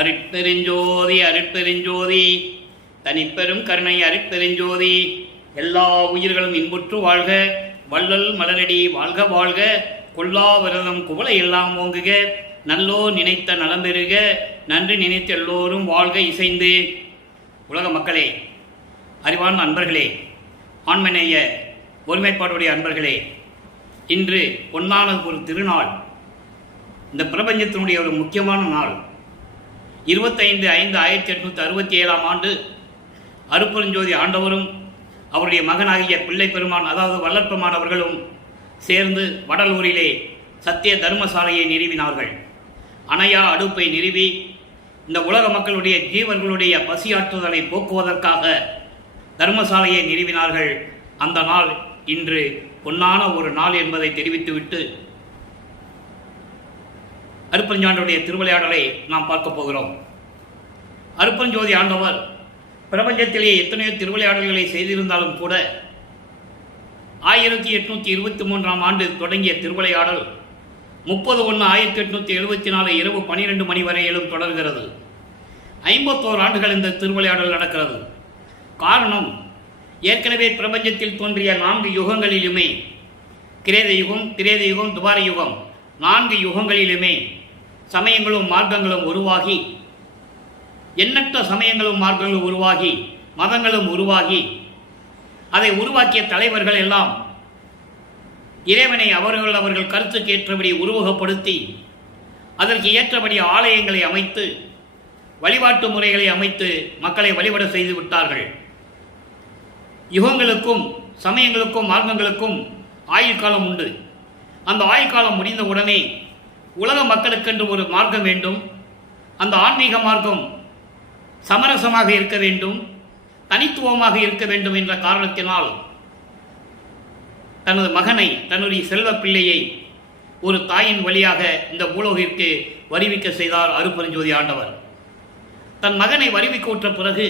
அருட்பெருஞ்சோதி அருட்பெருஞ்சோதி தனிப்பெரும் கருணை அருட்பெருஞ்சோதி. எல்லா உயிர்களும் இன்புற்று வாழ்க, வள்ளல் மலரடி வாழ்க வாழ்க, கொல்லா விரதம் குவளை எல்லாம் ஓங்குக, நல்லோ நினைத்த நலம் பெறுக, நன்றி நினைத்த எல்லோரும் வாழ்க இசைந்து. உலக மக்களே, அறிவான அன்பர்களே, ஆண்மநேய ஒருமைப்பாடுடைய அன்பர்களே, இன்று பொன்னான ஒரு திருநாள். இந்த பிரபஞ்சத்தினுடைய ஒரு முக்கியமான நாள். 25/5/1867 ஆண்டு அருட்பெருஞ்சோதி ஆண்டவரும் அவருடைய மகனாகிய பிள்ளை பெருமான், அதாவது வல்லற்பெருமான் அவர்களும் சேர்ந்து வடலூரிலே சத்திய தர்மசாலையை நிறுவினார்கள். அணையா அடுப்பை நிறுவி இந்த உலக மக்களுடைய ஜீவர்களுடைய பசியாற்றுதலை போக்குவதற்காக தர்மசாலையை நிறுவினார்கள். அந்த நாள் இன்று பொன்னான ஒரு நாள் என்பதை தெரிவித்துவிட்டு அருட்பெருஞ்சாண்டவருடைய திருவிளையாடலை நாம் பார்க்க போகிறோம். அருட்பெருஞ்சோதி ஆண்டவர் பிரபஞ்சத்திலேயே எத்தனையோ திருவிளையாடல்களை செய்திருந்தாலும் கூட 1823 ஆண்டு தொடங்கிய திருவிளையாடல் 30/1/1874 இரவு 12 மணி வரையிலும் தொடர்கிறது. 51 ஆண்டுகள் இந்த திருவிளையாடல் நடக்கிறது. காரணம், ஏற்கனவே பிரபஞ்சத்தில் தோன்றிய 4 யுகங்களிலுமே, கிரேத யுகம், திரேத யுகம், துவார யுகம், 4 யுகங்களிலுமே சமயங்களும் மார்க்கங்களும் உருவாகி, எண்ணற்ற சமயங்களும் மார்க்கங்களும் உருவாகி, மதங்களும் உருவாகி, அதை உருவாக்கிய தலைவர்கள் எல்லாம் இறைவனை அவர்கள் கருத்துக்கு ஏற்றபடி உருவகப்படுத்தி, அதற்கு ஏற்றபடி ஆலயங்களை அமைத்து, வழிபாட்டு முறைகளை அமைத்து மக்களை வழிபட செய்து விட்டார்கள். யுகங்களுக்கும் சமயங்களுக்கும் மார்க்கங்களுக்கும் ஆயுள் காலம் உண்டு. அந்த ஆயுள் காலம் முடிந்த உடனே உலக மக்களுக்கென்று ஒரு மார்க்கம் வேண்டும். அந்த ஆன்மீக மார்க்கம் சமரசமாக இருக்க வேண்டும், தனித்துவமாக இருக்க வேண்டும் என்ற காரணத்தினால் தனது மகனை, தன்னுடைய செல்வ பிள்ளையை ஒரு தாயின் வழியாக இந்த பூலோகிற்கு வருவிக்க செய்தார் அருட்பெருஞ்சோதி ஆண்டவர். தன் மகனை வருவிக்க உற்ற பிறகு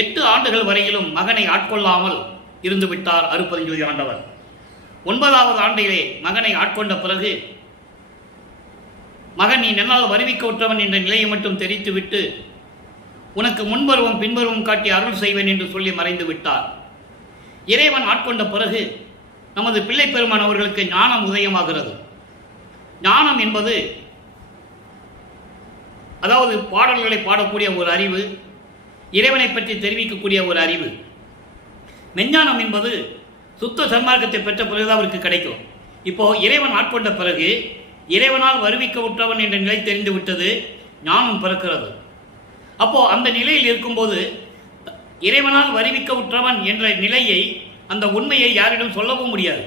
8 ஆண்டுகள் வரையிலும் மகனை ஆட்கொள்ளாமல் இருந்துவிட்டார் அருட்பெருஞ்சோதி ஆண்டவர். 9வது ஆண்டிலே மகனை ஆட்கொண்ட பிறகு, மகன் நீ நன்னால் வருவிக்க உற்றவன் என்ற நிலையை மட்டும் தெரிவித்துவிட்டு, உனக்கு முன்பருவம் பின்பருவம் காட்டி அருள் செய்வேன் என்று சொல்லி மறைந்து விட்டார். இறைவன் ஆட்கொண்ட பிறகு நமது பிள்ளை பெருமான் அவர்களுக்கு ஞானம் உதயமாகிறது. ஞானம் என்பது அதாவது பாடல்களை பாடக்கூடிய ஒரு அறிவு, இறைவனை பற்றி தெரிவிக்கக்கூடிய ஒரு அறிவு. மெஞ்ஞானம் என்பது சுத்த சன்மார்க்கத்தை பெற்ற பிறகுதான் அவருக்கு கிடைக்கும். இப்போ இறைவன் ஆட்கொண்ட பிறகு இறைவனால் வருவிக்க உற்றவன் என்ற நிலை தெரிந்து விட்டது, ஞானம் பிறக்கிறது. அப்போ அந்த நிலையில் இருக்கும்போது இறைவனால் வருவிக்க உற்றவன் என்ற நிலையை, அந்த உண்மையை யாரிடம் சொல்லவும் முடியாது,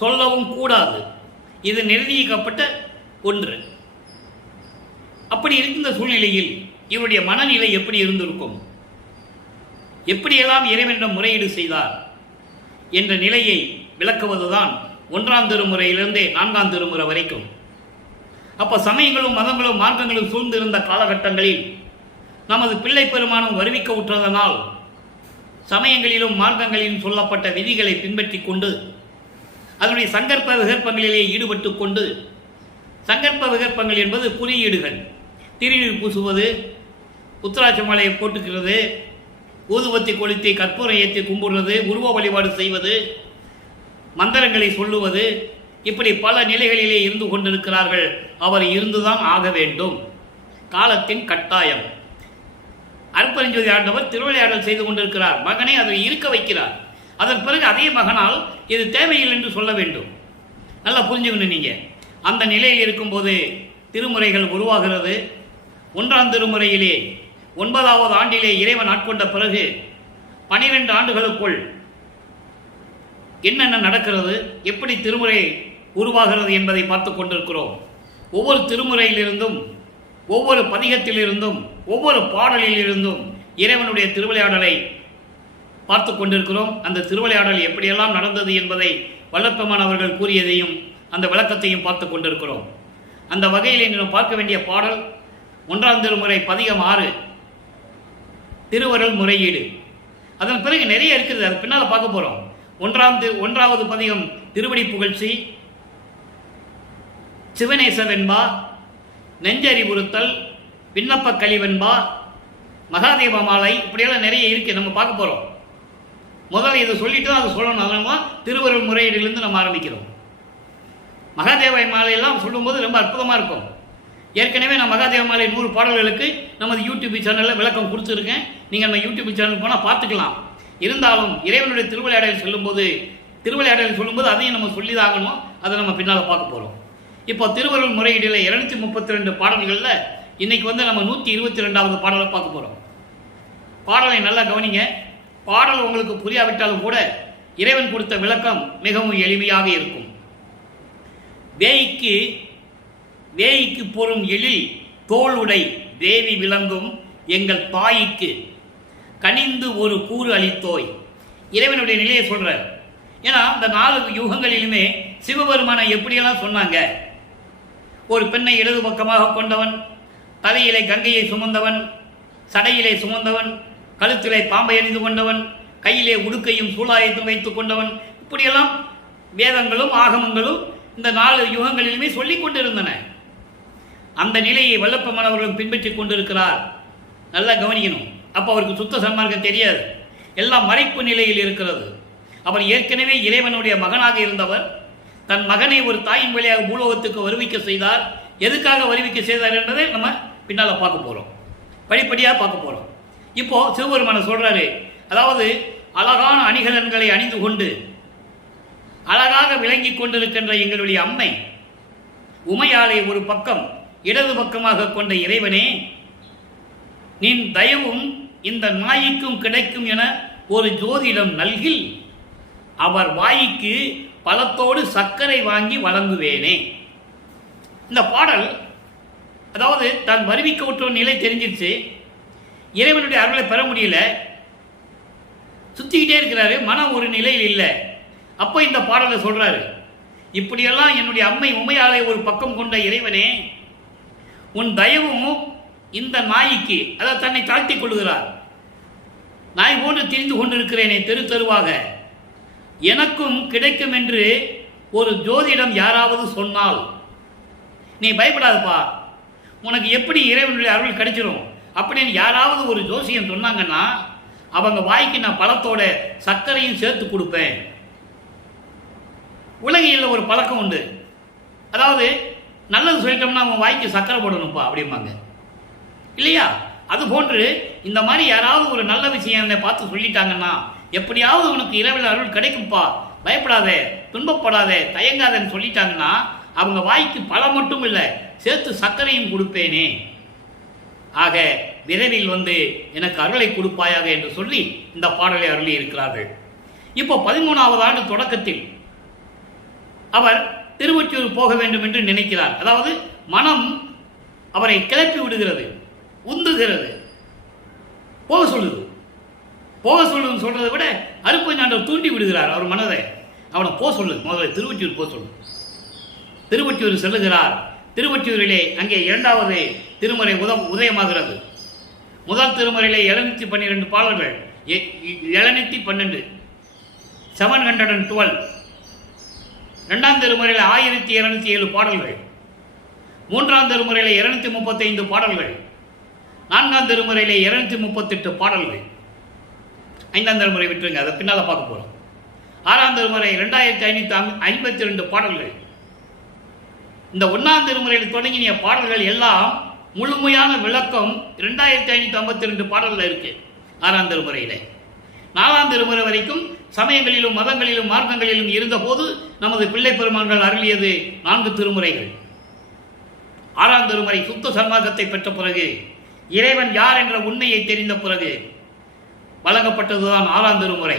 சொல்லவும் கூடாது. இது நிர்ணயிக்கப்பட்ட ஒன்று. அப்படி இருக்கின்ற சூழ்நிலையில் இவருடைய மனநிலை எப்படி இருந்திருக்கும், எப்படியெல்லாம் இறைவனிடம் முறையீடு செய்தார் என்ற நிலையை விளக்குவதுதான் 1ஆம் திருமுறையிலிருந்தே 4ஆம் திருமுறை வரைக்கும். அப்போ சமயங்களும் மதங்களும் மார்க்கங்களும் சூழ்ந்திருந்த காலகட்டங்களில் நமது பிள்ளை பெருமானும் வருவிக்க உற்றதனால் சமயங்களிலும் மார்க்கங்களிலும் சொல்லப்பட்ட விதிகளை பின்பற்றி கொண்டு, அதனுடைய சங்கற்ப விகற்பங்களிலே ஈடுபட்டு கொண்டு, சங்கற்ப விகற்பங்கள் என்பது குறியீடுகள், திருநீர் பூசுவது, உத்திராட்ச மாலையை போட்டுக்கிறது, ஊதுவத்தி கொளுத்தி கற்பூரம் ஏற்றி கும்பிடுறது, உருவ வழிபாடு செய்வது, மந்திரங்களை சொல்லுவது, இப்படி பல நிலைகளிலே இருந்து கொண்டிருக்கிறார்கள். அவர் இருந்துதான் ஆக வேண்டும், காலத்தின் கட்டாயம். அருட்பெருஞ்சோதி ஆண்டவர் திருவிளையாடல் செய்து கொண்டிருக்கிறார். மகனை அதை இருக்க வைக்கிறார். அதன் பிறகு அதே மகனால் இது தேவையில்லை என்று சொல்ல வேண்டும். நல்லா புரிஞ்சுக்கணும் நீங்க. அந்த நிலையில் இருக்கும்போது திருமுறைகள் உருவாகிறது. 1ஆம் திருமுறையிலே 9வது ஆண்டிலே இறைவன் ஆட்கொண்ட பிறகு 12 ஆண்டுகளுக்குள் என்னென்ன நடக்கிறது, எப்படி திருமுறை உருவாகிறது என்பதை பார்த்து கொண்டிருக்கிறோம். ஒவ்வொரு திருமுறையிலிருந்தும், ஒவ்வொரு பதிகத்திலிருந்தும், ஒவ்வொரு பாடலிலிருந்தும் இறைவனுடைய திருவிளையாடலை பார்த்து கொண்டிருக்கிறோம். அந்த திருவிளையாடல் எப்படியெல்லாம் நடந்தது என்பதை வல்லற்பெருமான் அவர்கள் கூறியதையும் அந்த விளக்கத்தையும் பார்த்து கொண்டிருக்கிறோம். அந்த வகையில் நாம் பார்க்க வேண்டிய பாடல் 1ஆம் திருமுறை பதிகம் 6, திருவருள் முறையீடு. அதன் பிறகு நிறைய இருக்குது, அது பின்னால் பார்க்க போகிறோம். 1வது பதிகம் திருவடி புகழ்ச்சி, சிவநேச வெண்பா, நெஞ்சறிவுறுத்தல், விண்ணப்ப கலிவெண்பா, மகாதேவ மாலை, இப்படியெல்லாம் நிறைய இருக்கு. நம்ம பார்க்க போறோம். முதல்ல இதை சொல்லிட்டு தான் அதை சொல்லணும். அதனால திருவருள் முறையீடிலிருந்து நம்ம ஆரம்பிக்கிறோம். மகாதேவ மாலையெல்லாம் சொல்லும்போது ரொம்ப அற்புதமாக இருக்கும். ஏற்கனவே நான் மகாதேவ மாலை 100 பாடல்களுக்கு நமது யூடியூப் சேனலில் விளக்கம் கொடுத்துருக்கேன். நீங்கள் நம்ம யூடியூப் சேனல் போனால் பார்த்துக்கலாம். இருந்தாலும் இறைவனுடைய திருவிளையாடல் சொல்லும்போது அதையும் நம்ம சொல்லிதாகணும். அதை நம்ம பின்னால் பார்க்க போகிறோம். இப்போ திருவருள் முறையீடில் 232 பாடல்களில் இன்னைக்கு நம்ம 122வது பாடலை பார்க்க போகிறோம். பாடலை நல்லா கவனிங்க. பாடல் உங்களுக்கு புரியாவிட்டாலும் கூட இறைவன் கொடுத்த விளக்கம் மிகவும் எளிமையாக இருக்கும். வேய்க்கு பொறும் எழில் தோளுடை தேவி விளங்கும் எங்கள் தாய்க்கு கனிந்து ஒரு கூறு அளித்தோய். இறைவனுடைய நிலையை சொல்ற. ஏன்னா இந்த 4 யுகங்களிலுமே சிவபெருமானை எப்படியெல்லாம் சொன்னாங்க. ஒரு பெண்ணை இடது பக்கமாக கொண்டவன், தலையிலே கங்கையை சுமந்தவன், சடையிலே சுமந்தவன், கழுத்திலே பாம்பை அணிந்து கொண்டவன், கையிலே உடுக்கையும் சூலாயத்தும் வைத்துக் கொண்டவன், இப்படியெல்லாம் வேதங்களும் ஆகமங்களும் இந்த 4 யுகங்களிலுமே சொல்லிக் கொண்டிருந்தன. அந்த நிலையை வல்லப்பெருமான் அவர்களும் பின்பற்றிக் கொண்டிருக்கிறார். நல்லா கவனிக்கணும். அப்போ அவருக்கு சுத்த சன்மார்க்கம் தெரியாது. எல்லாம் மறைப்பு நிலையில் இருக்கிறது. அவர் ஏற்கனவே இறைவனுடைய மகனாக இருந்தவர். தன் மகனை ஒரு தாயின் வழியாக பூலோகத்துக்கு வருவிக்க செய்தார். எதுக்காக வருவிக்க செய்தார் என்பதை நம்ம பின்னால் பார்க்க போகிறோம். படிப்படியாக பார்க்க போகிறோம். இப்போ சிவபெருமான சொல்றாரு, அதாவது அழகான அணிகலன்களை அணிந்து கொண்டு அழகாக விளங்கி கொண்டிருக்கின்ற எங்களுடைய அம்மை உமையாலை ஒரு பக்கம் இடது பக்கமாக கொண்ட இறைவனே, நின் தயவும் இந்த நாய்க்கும் கிடைக்கும் என ஒரு ஜோதிடம் நல்கில் அவர் வாய்க்கு பழத்தோடு சர்க்கரை வாங்கி வழங்குவேனே. இந்த பாடல் அதாவது தான் வருவிக்க விட்ட நிலை தெரிஞ்சிருச்சு. இறைவனுடைய அருளை பெற முடியல, சுத்திக்கிட்டே இருக்கிறாரு. மனம் ஒரு நிலையில் இல்லை. அப்போ இந்த பாடலை சொல்றாரு, இப்படியெல்லாம் என்னுடைய அம்மை உமையாலை ஒரு பக்கம் கொண்ட இறைவனே, உன் தயவும் இந்த நாய்க்கு, அதாவது தன்னை தாழ்த்திக் கொள்கிறார். நாய் போன்று திரிந்து கொண்டிருக்கிறேனே தெரு தெருவாக, எனக்கும் கிடைக்கும் என்று ஒரு ஜோதிடம் யாராவது சொன்னால் நீ பயப்படாதப்பா, உனக்கு எப்படி இறைவனுடைய அருள் கிடைச்சிடும் அப்படின்னு யாராவது ஒரு ஜோசியம் சொன்னாங்கன்னா அவங்க வாய்க்கு நான் பழத்தோட சர்க்கரையும் சேர்த்து கொடுப்பேன். உலகில் ஒரு பழக்கம் உண்டு. அதாவது நல்லது சொல்லிட்டோம்னா அவன் வாய்க்கு சர்க்கரை போடணும்ப்பா அப்படிம்பாங்க இல்லையா? அது போன்று இந்த மாதிரி யாராவது ஒரு நல்ல விஷயம் என்னை பார்த்து சொல்லிட்டாங்கன்னா எப்படியாவது உனக்கு இறைவன் அருள் கிடைக்கும்ப்பா, பயப்படாதே, துன்பப்படாதே, தயங்காதன்னு சொல்லிட்டாங்கன்னா அவங்க வாய்க்கு பழம் மட்டும் இல்லை, சேர்த்து சர்க்கரையும் கொடுப்பேனே. ஆக விரைவில் எனக்கு அருளை கொடுப்பாயாக என்று சொல்லி இந்த பாடலை அருளி இருக்கிறார்கள். இப்போ 13வது ஆண்டு தொடக்கத்தில் அவர் திருவொற்றியூர் போக வேண்டும் என்று நினைக்கிறார். அதாவது மனம் அவரை கிளப்பி விடுகிறது, உந்துகிறது, போக சொல்லுன்னு சொல்றதை விட அருப்பஞ்சாண்டவர் தூண்டி விடுகிறார் அவர் மனதை. அவனை போக சொல்லு, முதல்ல திருவொற்றியூர் போக சொல்லு. திருவொற்றியூர் செல்லுகிறார். திருவொற்றியூரிலே அங்கே 2வது திருமுறை உதயமாகிறது. முதல் திருமுறையிலே 712 பாடல்கள், 712 712. 2ஆம் திருமுறையில் 1207 பாடல்கள், 3ஆம் திருமுறையில் 235 பாடல்கள், 4ஆம் திருமுறையில் 238 பாடல்கள், 5ஆம் திருமுறை விட்டுருங்க, அதை பின்னால பார்க்க போறோம். 6ஆம் திருமுறை 2552 பாடல்கள். இந்த 1ஆம் திருமுறையில் தொடங்கிய பாடல்கள் எல்லாம் முழுமையான விளக்கம் 2552 பாடல்கள் இருக்கு 6ஆம் திருமுறையிலே. 4ஆம் திருமுறை வரைக்கும் சமயங்களிலும் மதங்களிலும் மார்க்கங்களிலும் இருந்தபோது நமது பிள்ளை பெருமான்கள் அருளியது 4 திருமுறைகள். 6ஆம் திருமுறை சுத்த சன்மார்க்கத்தை பெற்ற பிறகு, இறைவன் யார் என்ற உண்மையை தெரிந்த பிறகு வழங்கப்பட்டதுதான் 6ஆம் திருமுறை.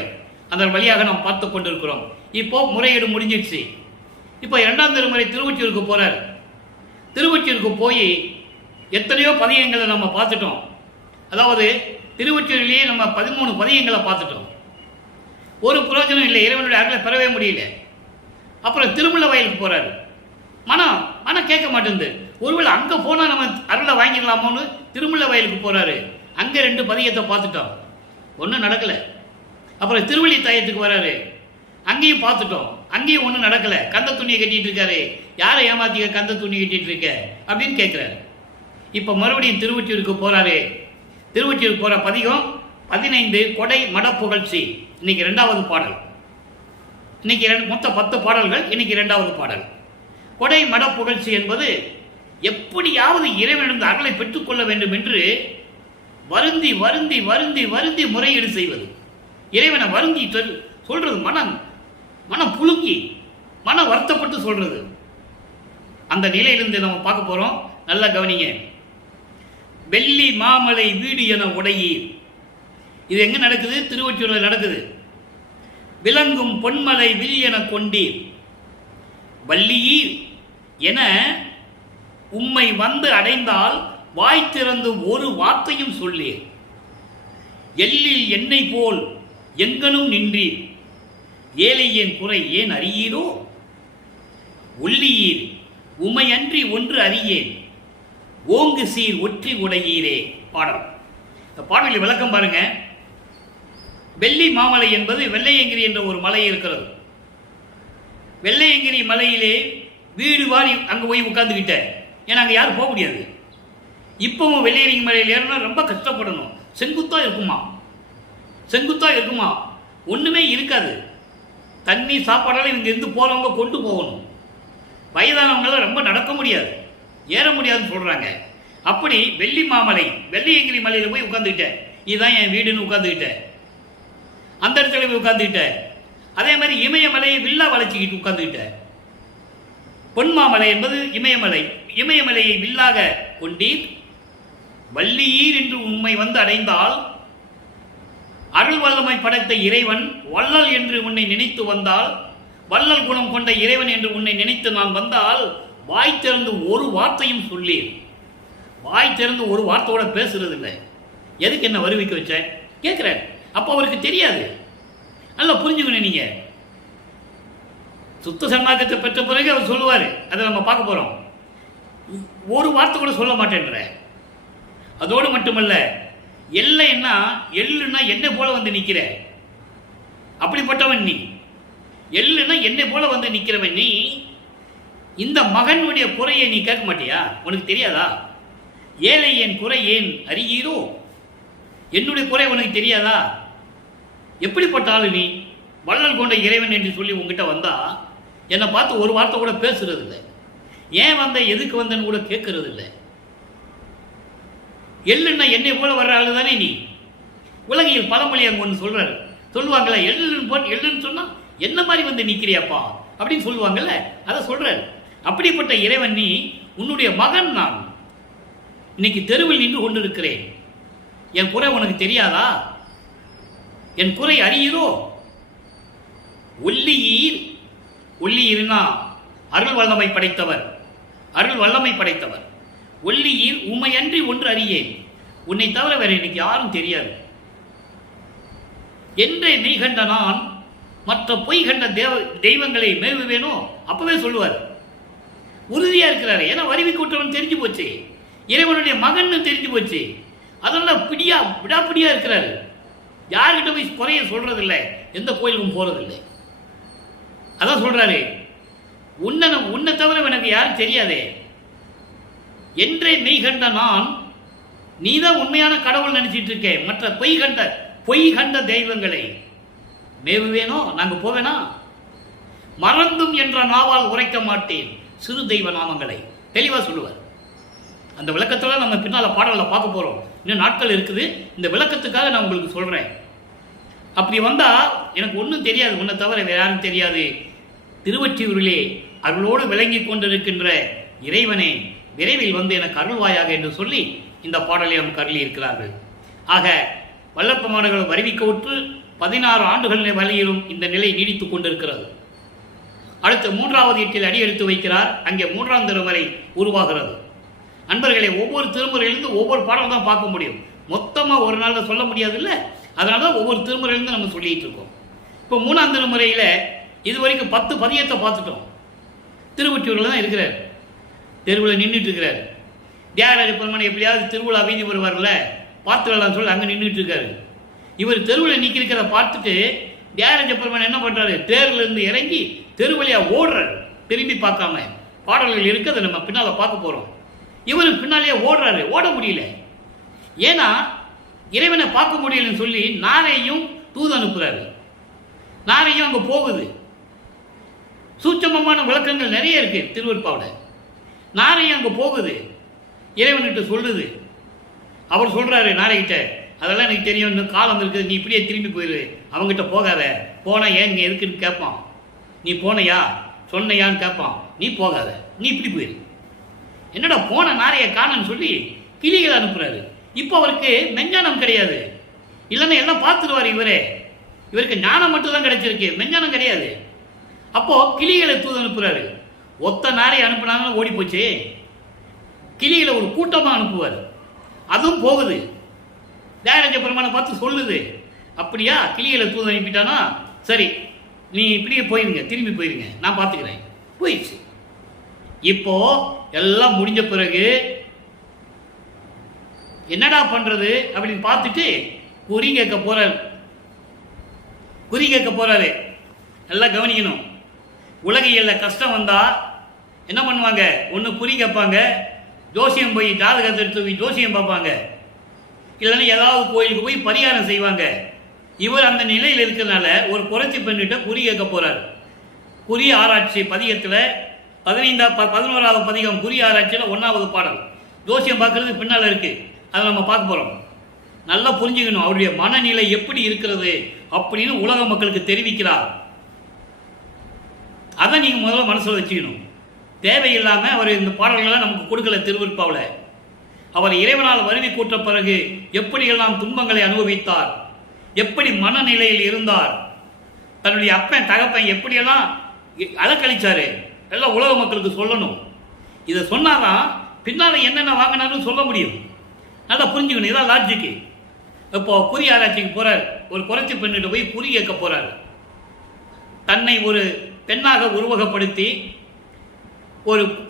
அதன் வழியாக நாம் பார்த்து கொண்டிருக்கிறோம். இப்போ முறையீடு முடிஞ்சிடுச்சு. இப்போ 2ஆம் திருமுறை திருவொற்றியூருக்கு போறார். திருவொற்றியூருக்கு போய் எத்தனையோ பதியங்களை நம்ம பார்த்துட்டோம். அதாவது திருவொற்றியூரிலேயே நம்ம 13 பதியங்களை பார்த்துட்டோம். ஒரு பிரயோஜனம் இல்லை, இறைவனுடைய அருளை பெறவே முடியல. அப்புறம் திருமுல்ல வயலுக்கு போறாரு. மனம் கேட்க மாட்டேங்குது. ஒருவேளை அங்கே போனால் நம்ம அருளை வாங்கிடலாமோன்னு திருமுல்ல வயலுக்கு போறாரு. அங்கே 2 பதியத்தை பார்த்துட்டோம், ஒன்றும் நடக்கலை. அப்புறம் திருவள்ளி தாயத்துக்கு வராரு, அங்கேயும் பார்த்துட்டோம், அங்கேயும் ஒன்றும் நடக்கலை. கந்த துணியை கட்டிட்டு இருக்காரு. யாரை ஏமாத்திக்க கந்த துணி கட்டிட்டு இருக்க அப்படின்னு கேட்குறாரு. இப்போ மறுபடியும் திருவொற்றியூருக்கு போறாரு. திருவொற்றியூருக்கு போற பதிகம் 15 கொடை மடப்புகழ்ச்சி. இன்னைக்கு 2வது பாடல். இன்னைக்கு மொத்தம் 10 பாடல்கள். இன்னைக்கு 2வது பாடல். கொடை மடப்புகழ்ச்சி என்பது எப்படியாவது இறைவனிடம் அருளை பெற்றுக்கொள்ள வேண்டும் என்று வருந்தி வருந்தி வருந்தி வருந்தி முறையீடு செய்வது. இறைவனை வருந்தி சொல்றது, மனம் புழுங்கி மன வருத்தப்பட்டு சொல்றது. அந்த நிலையிலிருந்து நம்ம பார்க்க போறோம். நல்லா கவனிங்க. வெள்ளி மாமலை வீடு என உடையீர். இது எங்க நடக்குது? திருவொற்றியூரில் நடக்குது. விளங்கும் பொன்மலை வில் என கொண்டீர். வள்ளியீர் என உம்மை வந்து அடைந்தால் வாய் திறந்து ஒரு வார்த்தையும் சொல்லீர். எள்ளில் எண்ணெய் போல் எங்கனும் நின்றீர். ஏழையேன் குறை ஏன் அறியீரோ? ஒல்லியீர் உமையன்றி ஒன்று அறியேன். ஓங்கு சீர் ஒற்றி உடையீரே. பாடல். இந்த பாடலில் விளக்கம் பாருங்க. வெள்ளி மாமலை என்பது வெள்ளையங்கிரி என்ற ஒரு மலை இருக்கிறது. வெள்ளையங்கிரி மலையிலே வீடு வாரி அங்கே போய் உட்கார்ந்துக்கிட்ட. ஏன்னா அங்கே யாரும் போக முடியாது. இப்பவும் வெள்ளையங்கிரி மலையில் ஏறினா ரொம்ப கஷ்டப்படணும். செங்குத்தா இருக்குமா, ஒன்றுமே இருக்காது. தண்ணி சாப்பாடெல்லாம் இங்கே இருந்து போகிறவங்க கொண்டு போகணும். வயதானவங்களாம் ரொம்ப நடக்க முடியாது, ஏற முடியாதுன்னு சொல்கிறாங்க. அப்படி வெள்ளையங்கிரி மலையில் போய் உட்காந்துக்கிட்டேன். இதுதான் என் வீடுன்னு உட்காந்துக்கிட்டேன். அந்த இடத்துல போய் உட்காந்துக்கிட்டேன். அதே மாதிரி இமயமலையை வில்லா வளைச்சிக்கிட்டு உட்காந்துக்கிட்டேன். பொன்மாமலை என்பது இமயமலை. இமயமலையை வில்லாக கொண்டீர். வள்ளியீர் என்று உண்மை வந்து அடைந்தால் அருள் வல்லமை படைத்த இறைவன் வள்ளல் என்று உன்னை நினைத்து வந்தால், வள்ளல் குணம் கொண்ட இறைவன் என்று உன்னை நினைத்து நான் வந்தால் வாய் திறந்து ஒரு வார்த்தையும் சொல்லீர். வாய் திறந்து ஒரு வார்த்தையோட பேசுறது இல்லை. எதுக்கு என்ன வருவிக்க வச்ச கேட்கிறேன். அப்போ அவருக்கு தெரியாது. நல்லா புரிஞ்சுக்கணும். நீங்க சுத்த சன்மார்க்கத்தை பெற்ற பிறகு அவர் சொல்லுவார். அதை நம்ம பார்க்க போறோம். ஒரு வார்த்தை கூட சொல்ல மாட்டேன்ற. அதோடு மட்டுமல்ல, எல்லைன்னா எள்ளுன்னா என்னை போல வந்து நிற்கிற. அப்படிப்பட்டவன் நீ. எள்ளுன்னா என்னை போல வந்து நிற்கிறவன் நீ. இந்த மகனுடைய குறையை நீ கேட்க மாட்டியா? உனக்கு தெரியாதா? ஏழை என் குறை ஏன் அறியீரோ? என்னுடைய குறை உனக்கு தெரியாதா? எப்படிப்பட்ட ஆளு நீ? வள்ளல் கொண்ட இறைவன் என்று சொல்லி உங்ககிட்ட வந்தா என்னை பார்த்து ஒரு வார்த்தை கூட பேசுறது இல்லை. ஏன் வந்த, எதுக்கு வந்தன்னு கூட கேட்கறது இல்லை. எள்ளுன்னா என்னை போல வர்ற ஆளு தானே நீ. உலகில் பழமொழி அங்கே ஒன்று சொல்லுவாங்கல்ல, எள்ளுன்னு சொன்னா என்ன மாதிரி வந்து நிற்கிறியாப்பா அப்படின்னு சொல்லுவாங்கல்ல, அதை சொல்றாரு. அப்படிப்பட்ட இறைவன் நீ. உன்னுடைய மகன் நான். இன்னைக்கு தெருவில் நின்று கொண்டு இருக்கிறேன். என் குறை உனக்கு தெரியாதா? என் குறை அறியீரோ? ஒல்லியீர்னா அருள் வல்லமை படைத்தவர். ஒல்லியீர் உமையன்றி ஒன்று அறியேன். உன்னை தவிர வேற எனக்கு யாரும் தெரியாது. என்றே நீ கண்ட நான் மற்ற பொய் கண்ட தெய்வங்களை மேவுவேனோ? அப்பவே சொல்லுவார். உறுதியா இருக்கிறாரு. ஏன்னா வருவி கூட்டவன் தெரிஞ்சு போச்சு, இறைவனுடைய மகன் தெரிஞ்சு போச்சு. அதெல்லாம் விடாப்பிடியா இருக்கிறாரு. யார்கிட்ட போய் குறைய சொல்றது இல்லை, எந்த கோயிலுக்கும் போறதில்லை. அதான் சொல்றாரு, உன்னை தவிர எனக்கு யாரும் தெரியாதே. என்றே மெய் கண்ட நான், நீதான் உண்மையான கடவுள் நினைச்சிட்டு இருக்கேன். மற்ற பொய் கண்ட தெய்வங்களை மேவுவேனோ? நாங்க போவேனா? மறந்தும் என்ற நாவால் உரைக்க மாட்டேன் சிறு தெய்வ நாமங்களை. தெளிவா சொல்லுவார். அந்த விளக்கத்துல நம்ம பின்னால பாடல்ல பார்க்க போறோம். இன்னும் நாட்கள் இருக்குது. இந்த விளக்கத்துக்காக நான் உங்களுக்கு சொல்றேன். அப்படி வந்தா எனக்கு ஒன்றும் தெரியாது, உன்னை தவிர வேற யாரும் தெரியாது. திருவொற்றியூரிலே அருளோடு விளங்கி கொண்டிருக்கின்ற இறைவனே, விரைவில் வந்து எனக்கு அருள்வாயாக என்று சொல்லி இந்த பாடலை நமக்கு அருளி இருக்கிறார்கள். ஆக வல்லப்பமானர்கள் வருவிக்கவுற்று 16 ஆண்டுகள் வழியிலும் இந்த நிலை நீடித்துக் கொண்டிருக்கிறது. அடுத்து 3வது எட்டில் அடி எடுத்து வைக்கிறார். அங்கே 3ஆம் திருமுறை உருவாகிறது. அன்பர்களை, ஒவ்வொரு திருமுறையிலிருந்து ஒவ்வொரு பாடல் தான் பார்க்க முடியும். மொத்தமாக ஒரு நாள் சொல்ல முடியாது இல்லை. அதனால தான் ஒவ்வொரு திருமுறையிலிருந்து நம்ம சொல்லிட்டு இருக்கோம். இப்போ 3ஆம் திருமுறையில் இதுவரைக்கும் 10 பதியத்தை பார்த்துட்டோம். திருவொற்றியூரில் தான் இருக்கிறார். தெருவில் நின்றுட்டு இருக்கிறார். தியாகராஜ பெருமான் எப்படியாவது திருவிழா வீதி வருவார்ல, பார்த்து வரலாம்னு சொல்லி அங்கே நின்றுட்டு இருக்காரு. இவர் தெருவில் நிற்கிறத பார்த்துட்டு தியாகராஜ பெருமான் என்ன பண்ணுறாரு? தேர்ல இருந்து இறங்கி தெருவழியாக ஓடுறாரு, திரும்பி பார்க்காம. பாடல்கள் இருக்கு, அதை நம்ம பின்னால் பார்க்க போகிறோம். இவரு பின்னாலேயே ஓடுறாரு, ஓட முடியல. ஏன்னா இறைவனை பார்க்க முடியலன்னு சொல்லி நாரையும் தூது அனுப்புறாரு. நாரையும் அங்க போகுது. சூட்சமமான விளக்கங்கள் நிறைய இருக்கு திருவருட்பாவில். நாரையும் அங்க போகுது, இறைவன்கிட்ட சொல்லுது. அவர் சொல்றாரு நாரைகிட்ட, அதெல்லாம் எனக்கு தெரியும், இன்னும் காலம் இருக்குது, நீ இப்படியே திரும்பி போயிரு, அவங்ககிட்ட போகாத. போனா ஏன் நீ எதுக்குன்னு கேட்பான். நீ போனையா சொன்னையான்னு கேட்பான். நீ போகாத, நீ இப்படி போயிரு. என்னடா போன நாரைய காணன்னு சொல்லி கிளிகளை அனுப்புறாரு. இப்போ அவருக்கு மெஞ்ஞானம் கிடையாது, இல்லைன்னா எல்லாம் பார்த்துருவார் இவரே. இவருக்கு ஞானம் மட்டும் தான் கிடைச்சிருக்கு, மெஞ்ஞானம் கிடையாது. அப்போ கிளிகளை தூது அனுப்புறாரு. ஒத்த நாரை அனுப்புனாங்கன்னு ஓடி போச்சு. கிளிகளை ஒரு கூட்டமாக அனுப்புவார், அதுவும் போகுது. தியாகராஜ பெருமானை பார்த்து சொல்லுது, அப்படியா கிளிகளை தூது அனுப்பிட்டானா, சரி நீ இப்படியே போயிருங்க, திரும்பி போயிருங்க, நான் பார்த்துக்கிறேன். போயிடுச்சு. இப்போ எல்லாம் முடிஞ்ச பிறகு என்னடா பண்றது அப்படின்னு பார்த்துட்டு குறி கேட்க போறாரு. குறி கேட்க போறாரு. எல்லாம் கவனிக்கணும். உலகியல்ல கஷ்டம் வந்தா என்ன பண்ணுவாங்க? ஒன்று குறி கேட்பாங்க, ஜோசியம் போய் ஜாதகத்தை எடுத்து போய் ஜோசியம் பார்ப்பாங்க, இல்லைன்னா ஏதாவது கோயிலுக்கு போய் பரிகாரம் செய்வாங்க. இவர் அந்த நிலையில் இருக்கிறதுனால ஒரு புரட்சி பெண்ணிட்ட குறி கேட்க போறார். குறி ஆராய்ச்சி பதிகத்தில் 11வது பதிகம் குறி ஆராய்ச்சியில் 1வது பாடல். ஜோசியம் பார்க்கறது பின்னால் இருக்கு, அதை நம்ம பார்க்க போறோம். நல்லா புரிஞ்சுக்கணும் அவருடைய மனநிலை எப்படி இருக்கிறது அப்படின்னு உலக மக்களுக்கு தெரிவிக்கிறார். அதை நீங்க முதல்ல மனசில் வச்சுக்கணும். தேவையில்லாமல் அவர் இந்த பாடல்களை நமக்கு கொடுக்கல திருவருட்பாவில். அவர் இறைவனால் வருவி கூட்ட பிறகு எப்படியெல்லாம் துன்பங்களை அனுபவித்தார், எப்படி மனநிலையில் இருந்தார், தன்னுடைய அப்பன் தகப்பன் எப்படியெல்லாம் அலக்கழிச்சாரு, எல்லாம் உலக மக்களுக்கு சொல்லணும். இதை சொன்னாதான் பின்னால் என்னென்ன வாங்கினாலும் சொல்ல முடியும். நல்லா புரிஞ்சுக்கணும், இதான் லாஜிக்கு. இப்போ குறி ஆராய்ச்சிக்கு போறார். ஒரு குறைச்சி பெண்ணிட்ட போய் குறி கேட்க போறார். தன்னை ஒரு பெண்ணாக உருவகப்படுத்தி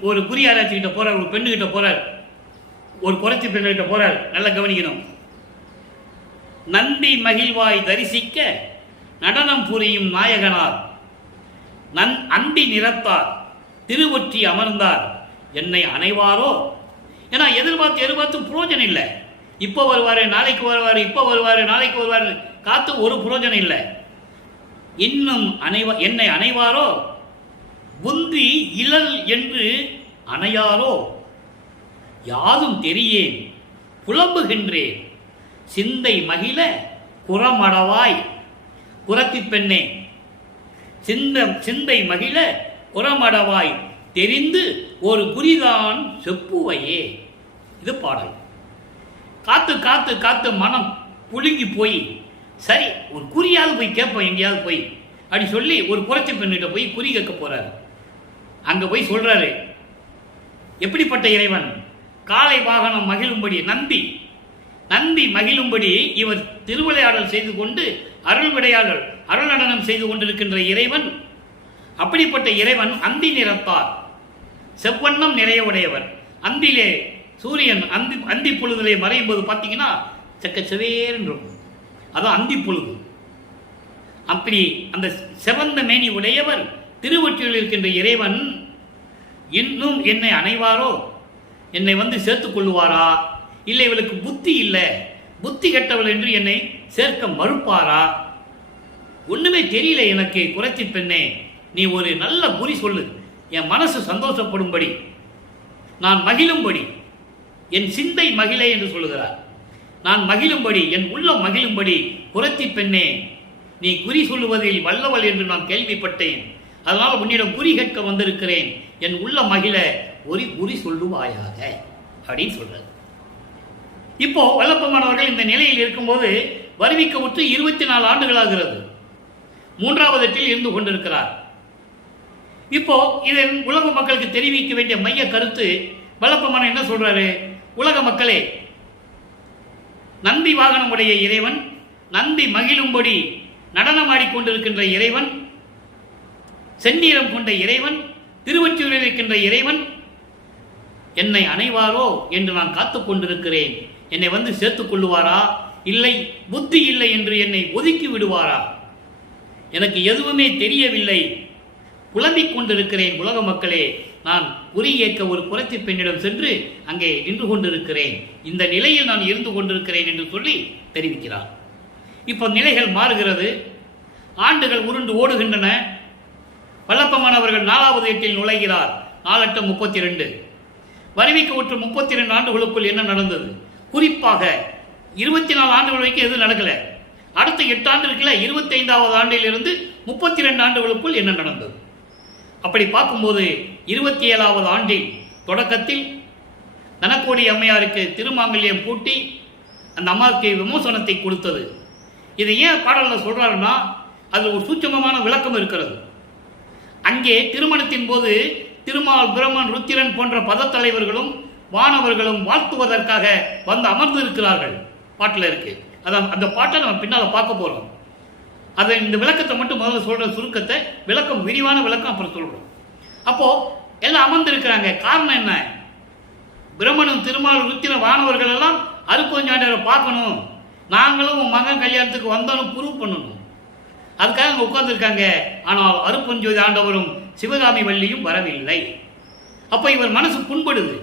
ஒரு குறி ஆராய்ச்சிக்கிட்ட போறார், ஒரு பெண்ணுகிட்ட போறார், ஒரு குறைச்சி பெண்ணிட்ட போறார். நல்லா கவனிக்கணும். நந்தி மகிழ்வாய் தரிசிக்க நடனம் புரியும் நாயகனார், அந்தி நிறத்தார் திருவொற்றி அமர்ந்தார், என்னை அணைவாரோ. ஏன்னா எதிர்பார்த்து புரோஜனம் இல்லை. இப்போ வருவாரு, நாளைக்கு வருவாரு, இப்போ வருவாரு, நாளைக்கு வருவாரு, காத்து ஒரு புரோஜனம் இல்லை. இன்னும் என்னை அணைவாரோ, புந்தி இழல் என்று அணையாரோ, யாதும் தெரியேன் புலம்புகின்றேன், சிந்தை மகிழ குறமடவாய். குறத்தி பெண்ணே, சிந்தை மகிழ குறமடவாய் தெரிந்து ஒரு குறிதான் செப்புவையே. இது பாடல். காத்து காத்து காத்து மனம் புழுங்கி போய், சரி ஒரு குறியாவது போய் கேட்போம் எங்கேயாவது போய் அப்படி சொல்லி ஒரு குறைச்சி பெண்ணிட்ட போய் குறி கேட்க போறாரு. அங்க போய் சொல்றாரு, எப்படிப்பட்ட இறைவன்? காளை வாகனம் மகிழும்படி நந்தி மகிழும்படி இவர் திருவிளையாடல் செய்து கொண்டு அருள் நடனம் செய்து கொண்டிருக்கின்ற இறைவன். அப்படிப்பட்ட இறைவன் அந்தி நிறத்தார், செவ்வண்ணம் நிறைய உடையவர். அந்திலே சூரியன் அந்தி பொழுதிலே மறையும் போது பார்த்தீங்கன்னா செக்கச்சவேன்னு இருக்கும், அதான் அந்தி பொழுது. அப்படி அந்த செவந்த மேனி உடையவர் திருவொற்றியில் இருக்கின்ற இறைவன் இன்னும் என்னை அணைவாரோ, என்னை வந்து சேர்த்துக் கொள்ளுவாரா, இல்லை இவளுக்கு புத்தி இல்லை, புத்தி கெட்டவள் என்று என்னை சேர்க்க மறுப்பாரா, ஒண்ணுமே தெரியல எனக்கு. குறைச்சி பெண்ணே, நீ ஒரு நல்ல குறி சொல்லு, என் மனசு சந்தோஷப்படும்படி, நான் மகிழும்படி, என் சிந்தை மகிழே என்று சொல்லுகிறார். நான் மகிழும்படி, என் உள்ளம் மகிழும்படி குறைச்சி பெண்ணே, நீ குறி சொல்லுவதில் வல்லவள் என்று நான் கேள்விப்பட்டேன், அதனால் உன்னிடம் குறி கேட்க வந்திருக்கிறேன், என் உள்ள மகிழ ஒரு குறி சொல்லுவாயாக அப்படின்னு சொல்றாரு. இப்போ வல்லப்பமானவர்கள் இந்த நிலையில் இருக்கும்போது வருவிக்க விட்டு 24 ஆண்டுகளாகிறது. 3வது எட்டில் இருந்து கொண்டிருக்கிறார். இப்போ இதை உலக மக்களுக்கு தெரிவிக்க வேண்டிய மைய கருத்து வல்லப்பமான என்ன சொல்றாரு? உலக மக்களே, நந்தி வாகனம் உடைய இறைவன், நந்தி மகிழும்படி நடனமாடிக்கொண்டிருக்கின்ற இறைவன், செந்நீரம் கொண்ட இறைவன், திருவொற்றியூரில் இருக்கின்ற இறைவன் என்னை அணைவாரோ என்று நான் காத்துக் கொண்டிருக்கிறேன். என்னை வந்து சேர்த்துக் கொள்ளுவாரா, இல்லை புத்தி இல்லை என்று என்னை ஒதுக்கி விடுவாரா, எனக்கு எதுவுமே தெரியவில்லை, புலம்பிக் கொண்டிருக்கிறேன். உலக மக்களே, நான் உரி ஏற்க ஒரு புரட்சி பெண்ணிடம் சென்று அங்கே நின்று கொண்டிருக்கிறேன், இந்த நிலையில் நான் இருந்து கொண்டிருக்கிறேன் என்று சொல்லி தெரிவிக்கிறார். இப்போ நிலைகள் மாறுகிறது, ஆண்டுகள் உருண்டு ஓடுகின்றன. வல்லப்பமானவர்கள் 4வது ஏட்டில் நுழைகிறார். 4 × 32 வரிவிக்கு உற்ற 32 ஆண்டுகளுக்குள் என்ன நடந்தது? குறிப்பாக 24 ஆண்டுகள் வரைக்கும் எதுவும் நடக்கல. அடுத்த 8 ஆண்டு இருக்குல்ல, 25வது ஆண்டிலிருந்து 32 ஆண்டுகளுக்குள் என்ன நடந்தது? அப்படி பார்க்கும்போது 27வது ஆண்டில் தொடக்கத்தில் தனக்கோடி அம்மையாருக்கு திருமாங்கல்யம் பூட்டி அந்த அம்மாவுக்கு விமோசனத்தை கொடுத்தது. இதை ஏன் பாடலில் சொல்றாருன்னா, அதில் ஒரு சூட்சமமான விளக்கம் இருக்கிறது. அங்கே திருமணத்தின் போது திருமால், பிரம்மன், ருத்திரன் போன்ற பதத்தலைவர்களும் வானவர்களும் வாழ்த்துவதற்காக வந்து அமர்ந்து இருக்கிறார்கள். பாட்டில் இருக்கு. அதான் அந்த பாட்டை நம்ம பின்னால் பார்க்க போறோம். அதை இந்த விளக்கத்தை மட்டும் முதல்ல சொல்ற சுருக்கத்தை, விளக்கம் விரிவான விளக்கம் அப்புறம் சொல்றோம். அப்போ எல்லாம் அமர்ந்து இருக்கிறாங்க. காரணம் என்ன? பிரம்மனும் திருமால், ருத்திரன், வானவர்கள் எல்லாம் அருப்பஞ்சாண்டியரை பார்க்கணும், நாங்களும் உன் மகன் கல்யாணத்துக்கு வந்தாலும் ப்ரூவ் பண்ணணும், அதுக்காக அங்கே உட்கார்ந்துருக்காங்க. ஆனால் அருப்பஞ்சோதி ஆண்டவரும் சிவகாமி வள்ளியும் வரவில்லை. அப்போ இவர் மனசு புண்படுது,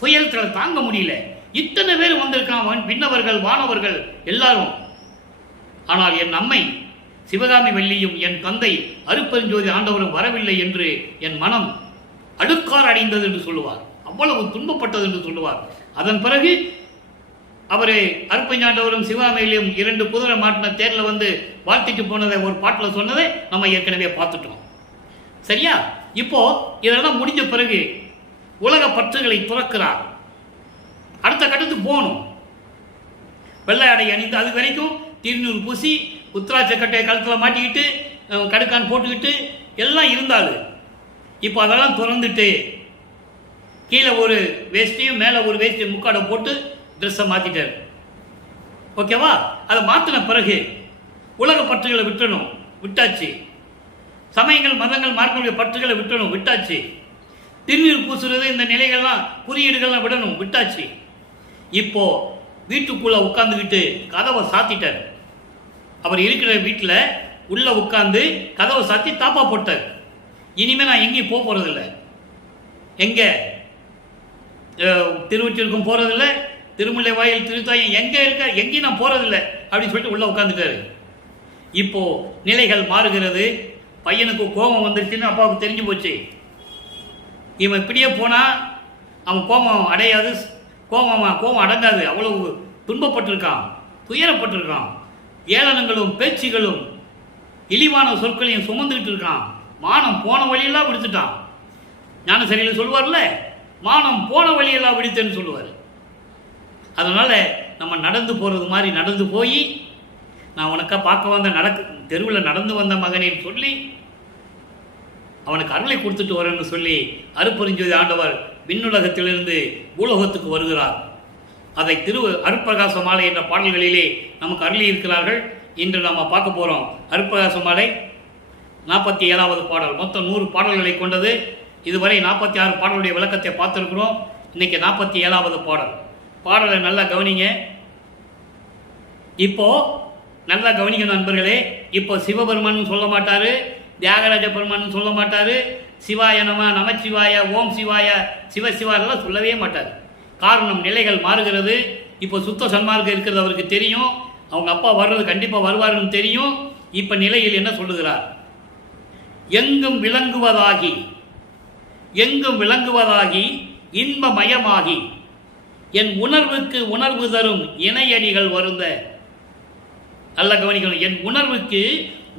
துயரத்தை தாங்க முடியல. இத்தனை பேர் வந்திருக்கான், விண்ணவர்கள், வானவர்கள் எல்லாரும். ஆனால் என் அம்மை சிவகாமி வள்ளியும் என் தந்தை அருப்பெருஞ்சோதி ஆண்டவரும் வரவில்லை என்று என் மனம் அடுக்கார் அடைந்தது என்று சொல்லுவார். அவ்வளவு துன்பப்பட்டது என்று சொல்லுவார். அதன் பிறகு அவரு அருப்பஞ்சாண்டவரும் சிவகாமியிலும் 2 குதிரை மாட்டின தேர்ல வந்து வாழ்த்திட்டு போனதை ஒரு பாட்டில் சொன்னதை நம்ம ஏற்கனவே பார்த்துட்டோம். சரியா? இப்போ இதெல்லாம் முடிஞ்ச பிறகு உலக பற்றுகளை துறக்கிறார். அடுத்த கட்டத்துக்கு போகணும். வெள்ளை அடை அணிந்து அது வரைக்கும் திருநூறு பூசி உத்ராட்ச கட்டையை கழுத்தில் மாட்டிக்கிட்டு கடுக்கான் போட்டுக்கிட்டு எல்லாம் இருந்தாரு. இப்போ அதெல்லாம் திறந்துட்டு கீழே ஒரு வேஷ்டியும் மேலே ஒரு வேஷ்டியும் முக்காடை போட்டு ட்ரெஸ்ஸை மாற்றிட்டார். ஓகேவா? அதை மாற்றின பிறகு உலக பற்றுகளை விட்டணும், விட்டாச்சு. சமயங்கள், மதங்கள், மார்க்கங்களுடைய பற்றுகளை விட்டணும், விட்டாச்சு. திருநீர் பூசுறது, இந்த நிலைகள்லாம் குறியீடுகள்லாம் விடணும், விட்டாச்சு. இப்போ வீட்டுக்குள்ள உட்கார்ந்துக்கிட்டு கதவை சாத்திட்டார். அவர் இருக்கிற வீட்டில் உள்ள உட்கார்ந்து கதவை சாத்தி தாப்பா போட்டார். இனிமேல் நான் எங்கேயும் போக போறதில்லை, எங்க திருவொற்றியூருக்கும் போறதில்லை, திருமுல்லை வாயில், திருத்தாயம் எங்க இருக்க, எங்கேயும் நான் போறதில்லை அப்படின்னு சொல்லிட்டு உள்ள உட்காந்துட்டாரு. இப்போ நிலைகள் மாறுகிறது. பையனுக்கு கோபம் வந்துருச்சுன்னு அப்பாவுக்கு தெரிஞ்சு போச்சு. இவன் இப்படியே போனா அவன் கோபம் அடையாது, கோபம் அடங்காது. அவ்வளவு துன்பப்பட்டிருக்கான், துயரப்பட்டிருக்கான். ஏளனங்களும் பேச்சுகளும் இழிவான சொற்களையும் சுமந்துக்கிட்டு இருக்கான். மானம் போன வழியெல்லாம் விடுத்துட்டான். ஞான சரியில் சொல்லுவார்ல, மானம் போன வழியெல்லாம் விடுத்தேன்னு சொல்லுவார். அதனால நம்ம நடந்து போறது மாதிரி நடந்து போய், நான் உனக்கா பார்க்க வந்த தெருவில் நடந்து வந்த மகனேன்னு சொல்லி அவனுக்கு அருளை கொடுத்துட்டு வரேன்னு சொல்லி அருப்பெருஞ்சோதி ஆண்டவர் விண்ணுலகத்திலிருந்து பூலோகத்துக்கு வருகிறார். அதை அருட்பிரகாச மாலை என்ற பாடல்களிலே நமக்கு அருளி இருக்கிறார்கள். இன்று நாம் பார்க்க போகிறோம். அருட்பிரகாச மாலை 47வது பாடல். மொத்தம் 100 பாடல்களை கொண்டது. இதுவரை 46 பாடலுடைய விளக்கத்தை பார்த்துருக்கிறோம். இன்னைக்கு 47வது பாடல். பாடலை நல்லா கவனிங்க. இப்போ நல்லா கவனிக்கணும் நண்பர்களே. இப்போ சிவபெருமான் சொல்ல மாட்டாரு, தியாகராஜ பெருமான் சொல்ல மாட்டாரு, சிவாய நமச்சிவாய, ஓம் சிவாய, சிவசிவாயெல்லாம் சொல்லவே மாட்டார். காரணம், நிலைகள் மாறுகிறது. இப்போ சுத்த சன்மார்க்கம் இருக்கிறது அவருக்கு தெரியும். அவங்க அப்பா வர்றது கண்டிப்பாக வருவாருன்னு தெரியும். இப்போ நிலையில் என்ன சொல்லுகிறார்? எங்கும் விளங்குவதாகி இன்பமயமாகி என் உணர்வுக்கு உணர்வு தரும் இணையடிகள் வருந்த. நல்ல கவனிக்கணும். என் உணர்வுக்கு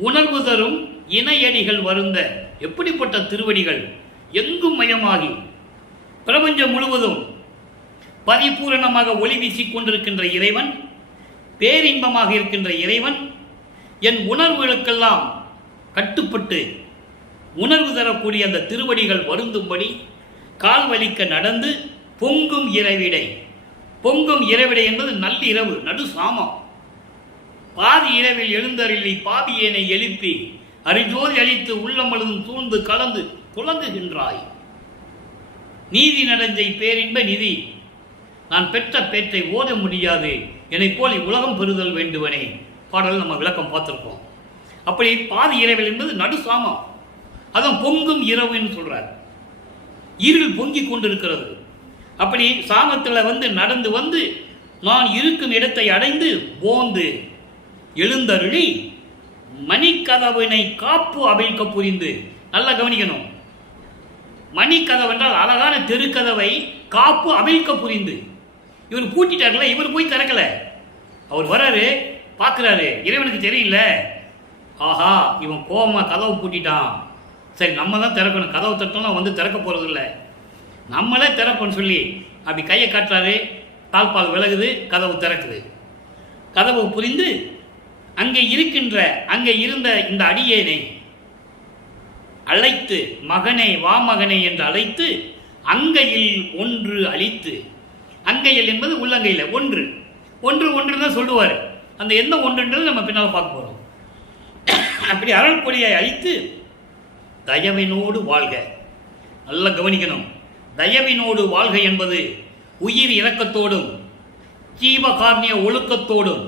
உணர்வு தரும் இணையடிகள் வருந்த. எப்படிப்பட்ட திருவடிகள்! எங்கும் மயமாகி பிரபஞ்சம் முழுவதும் பரிபூரணமாக ஒளி வீசிக் கொண்டிருக்கின்ற இறைவன், பேரின்பமாக இருக்கின்ற இறைவன், என் உணர்வுகளுக்கெல்லாம் கட்டுப்பட்டு உணர்வு தரக்கூடிய அந்த திருவடிகள் வருந்தும்படி கால் வலிக்க நடந்து பொங்கும் இரவிடை. பொங்கும் இரவிடை என்பது நள்ளிரவு, நடு சாமம். பாதி இரவில் எழுந்தருளி பாதியேனை எழுப்பி அரிஜோதி அளித்து உள்ளமழுதும் சூழ்ந்து கலந்து துலங்குகின்றாய். நீதி நடஞ்சை பேரின்ப நிதி, நான் பெற்ற பேற்றை ஓத முடியாது, என்னை போல் உலகம் பெறுதல் வேண்டுவனே. பாடல் நம்ம விளக்கம் பார்த்துருக்கோம். அப்படி பாதி இரவில் என்பது நடு சாமம். அதான் பொங்கும் இரவுன்னு சொல்றார். இருள் பொங்கிக் கொண்டிருக்கிறது. அப்படி சாமத்தில் நடந்து வந்து நான் இருக்கும் இடத்தை அடைந்து போந்து எழுந்தருளி மணிக்கதவினை காப்பு அவிழ்க்க புரிந்து. நல்லா கவனிக்கணும். மணிக்கதவு என்றால் அழகான தெருக்கதவை காப்பு அவிழ்க்க புரிந்து. இவர் பூட்டிட்டார்ல, இவர் போய் திறக்கல. அவர் வராரு, பார்க்குறாரு, இறைவனுக்கு தெரியல, ஆஹா இவன் கோமா கதவை பூட்டிட்டான், சரி நம்ம தான் திறக்கணும், கதவை தட்டோம்னா வந்து திறக்க போகிறது இல்லை, நம்மளே திறப்போன்னு சொல்லி அப்படி கையை காட்டுறாரு. தாழ்பால் விலகுது, கதவு திறக்குது. கதவு புரிந்து அங்கே இருந்த இந்த அடியேனை அழைத்து மகனே வா மகனே என்று அழைத்து அங்கையில் ஒன்று அழித்து. அங்கையில் என்பது உள்ளங்கையில் ஒன்று ஒன்று ஒன்று தான் சொல்லுவார். அந்த என்ன ஒன்றுன்றது நம்ம பின்னால் பார்க்க போகிறோம். அப்படி அருள் பொழியை அழித்து தயவினோடு வாழ்க. நல்லா கவனிக்கணும். தயவினோடு வாழ்க என்பது உயிர் இரக்கத்தோடும் ஜீவகாரணிய ஒழுக்கத்தோடும்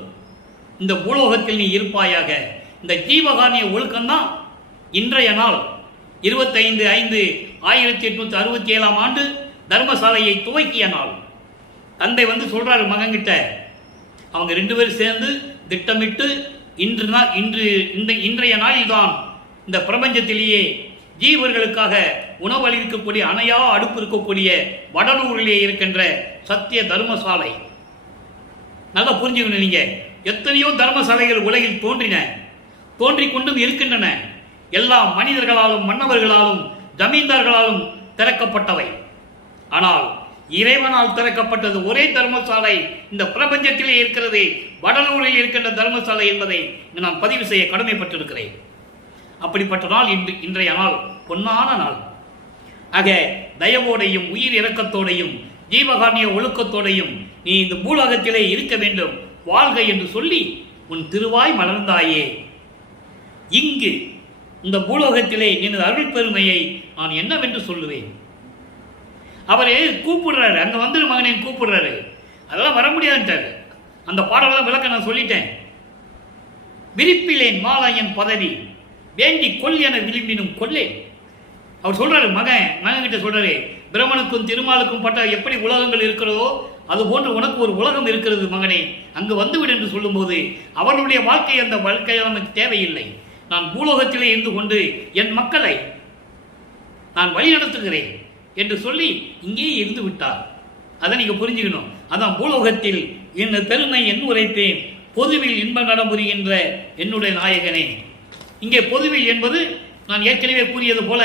இந்த பூலோகத்தில் நீ இருப்பாயாக. இந்த ஜீவகாரணிய ஒழுக்கம்தான் இன்றைய நாள் 25/5/1867 ஆண்டு தர்மசாலையை துவக்கிய நாள். தந்தை சொல்றாரு மகன்கிட்ட, அவங்க 2 பேரும் சேர்ந்து திட்டமிட்டு இன்றைய நாளில்தான் இந்த பிரபஞ்சத்திலேயே ஜீவர்களுக்காக உணவளிக்கக்கூடிய அணையா அடுப்பு இருக்கக்கூடிய வடலூரிலே இருக்கின்ற சத்திய தர்மசாலை. நல்லா புரிஞ்சுக்கணும். நீங்க எத்தனையோ தர்மசாலைகள் உலகில் தோன்றிக் கொண்டும் இருக்கின்றன. எல்லா மனிதர்களாலும் மன்னவர்களாலும் ஜமீன்தார்களாலும் திறக்கப்பட்டவை. ஆனால் இறைவனால் திறக்கப்பட்டது ஒரே தர்மசாலை இந்த பிரபஞ்சத்திலே இருக்கிறது, வடலூரில் இருக்கின்ற தர்மசாலை என்பதை நான் பதிவு செய்ய கடமைப்பட்டிருக்கிறேன். அப்படிப்பட்ட நாள் இன்றைய நாள் பொன்னான நாள். ஆக தயவோடையும் உயிர் இரக்கத்தோடையும் ஜீவகாரணிய ஒழுக்கத்தோடையும் நீ இந்த பூலோகத்திலே இருக்க வேண்டும், வாழ்க என்று சொல்லி உன் திருவாய் மலர்ந்தாயே. இங்கு இந்த பூலோகத்திலே எனது அருள் பெருமையை நான் என்னவென்று சொல்லுவேன். அவரே கூப்பிடுறாரு, அங்க வந்துரு மகனேன் கூப்பிடுறாரு. அதெல்லாம் வர முடியாதுன்ட்டாரு. அந்த பாடலாம் விளக்க நான் சொல்லிட்டேன். விரிப்பிலேன் மாலாயன் பதவி வேண்டி கொல் என விரும்பினும் கொல்லேன். அவர் சொல்றாரு, மகன் கிட்ட சொல்றாரு, பிரம்மனுக்கும் திருமாலுக்கும் பட்ட எப்படி உலகங்கள் இருக்கிறதோ அது போன்று உனக்கு ஒரு உலகம் இருக்கிறது மகனே, அங்கு வந்துவிடு என்று சொல்லும்போது அவர்களுடைய வாழ்க்கை அந்த வாழ்க்கை நமக்கு தேவையில்லை. நான் பூலோகத்திலே இருந்து கொண்டு என் மக்களை நான் வழி நடத்துகிறேன் என்று சொல்லி இங்கே இருந்து விட்டார். அதை நீங்க புரிஞ்சுக்கணும். அதான் பூலோகத்தில் இந்த பெருமை என் உரைப்பேன், பொதுவில் இன்பம் நடைபெறுகின்ற என்னுடைய நாயகனே. இங்கே பொதுவில் என்பது நான் ஏற்கனவே கூறியது போல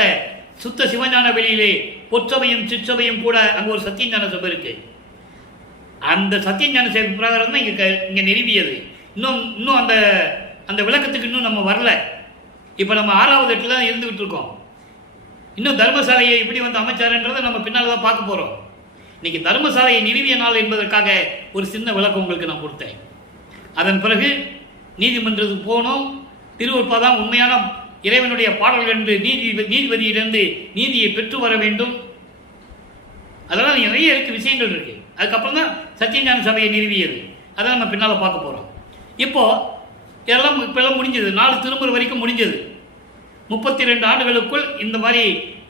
சுத்த சிவஞான வெளியிலே பொற்சபையும் சிற்சபையும் கூட அங்கு ஒரு சத்தியஞான சபை இருக்கு. அந்த சத்தியஞான சபை பிரகாரம் தான் இங்க நிறுவியது. இன்னும் அந்த விளக்கத்துக்கு இன்னும் நம்ம வரல. இப்போ நம்ம 6வது எட்டில் தான் இருந்துகிட்டு இருக்கோம். இன்னும் தர்மசாலையை எப்படி அமைச்சாருன்றதை நம்ம பின்னால் தான் பார்க்க போகிறோம். இன்னைக்கு தர்மசாலையை நிறுவிய நாள் என்பதற்காக ஒரு சின்ன விளக்கம் உங்களுக்கு நான் கொடுத்தேன். அதன் பிறகு நீதிமன்றத்துக்கு போனோம். திருவருட்பா தான் உண்மையான இறைவனுடைய பாடல்கள் என்று நீதிபதியிலிருந்து நீதியை பெற்று வர வேண்டும். அதெல்லாம் நிறைய இருக்கு, விஷயங்கள் இருக்கு. அதுக்கப்புறம் தான் சத்தியஞான சபையை நிறுவியது. அதை நம்ம பின்னால் பார்க்க போகிறோம். இப்பெல்லாம் முடிஞ்சது. 4 திருமுறை வரைக்கும் முடிஞ்சது. 32 ஆண்டுகளுக்குள் இந்த மாதிரி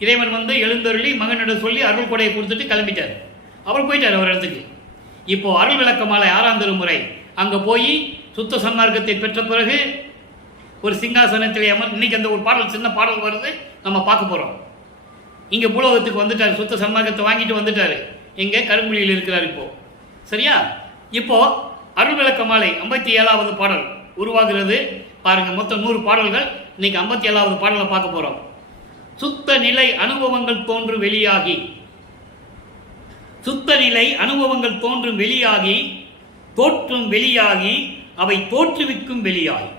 இறைவன் எழுந்தருளி மகனிடம் சொல்லி அருள் கொடையை கொடுத்துட்டு கிளம்பிட்டார். அவர் போயிட்டார் அவர் இடத்துக்கு. இப்போ அருள் விளக்க மாலை 6ஆம் திருமுறை அங்கே போய் சுத்த சன்மார்க்கத்தை பெற்ற பிறகு ஒரு சிங்காசனத்திலே இன்னைக்கு அந்த ஒரு பாடல், சின்ன பாடல் வருது, நம்ம பார்க்க போகிறோம். இங்கே பூலோகத்துக்கு வந்துட்டார், சுத்த சன்மார்க்கத்தை வாங்கிட்டு வந்துட்டார். எங்கே கருங்குழியில் இருக்கிறார் இப்போ. சரியா? இப்போ அருள் விளக்க மாலை 57வது பாடல் உருவாகிறது. பாருங்க, மொத்தம் 100 பாடல்கள். இன்னைக்கு 57வது பாடலை பார்க்க போறோம். சுத்த நிலை அனுபவங்கள் தோன்றும் வெளியாகி, சுத்த நிலை அனுபவங்கள் தோன்றும் வெளியாகி, தோற்றும் வெளியாகி, அவை தோற்றுவிக்கும் வெளியாகி.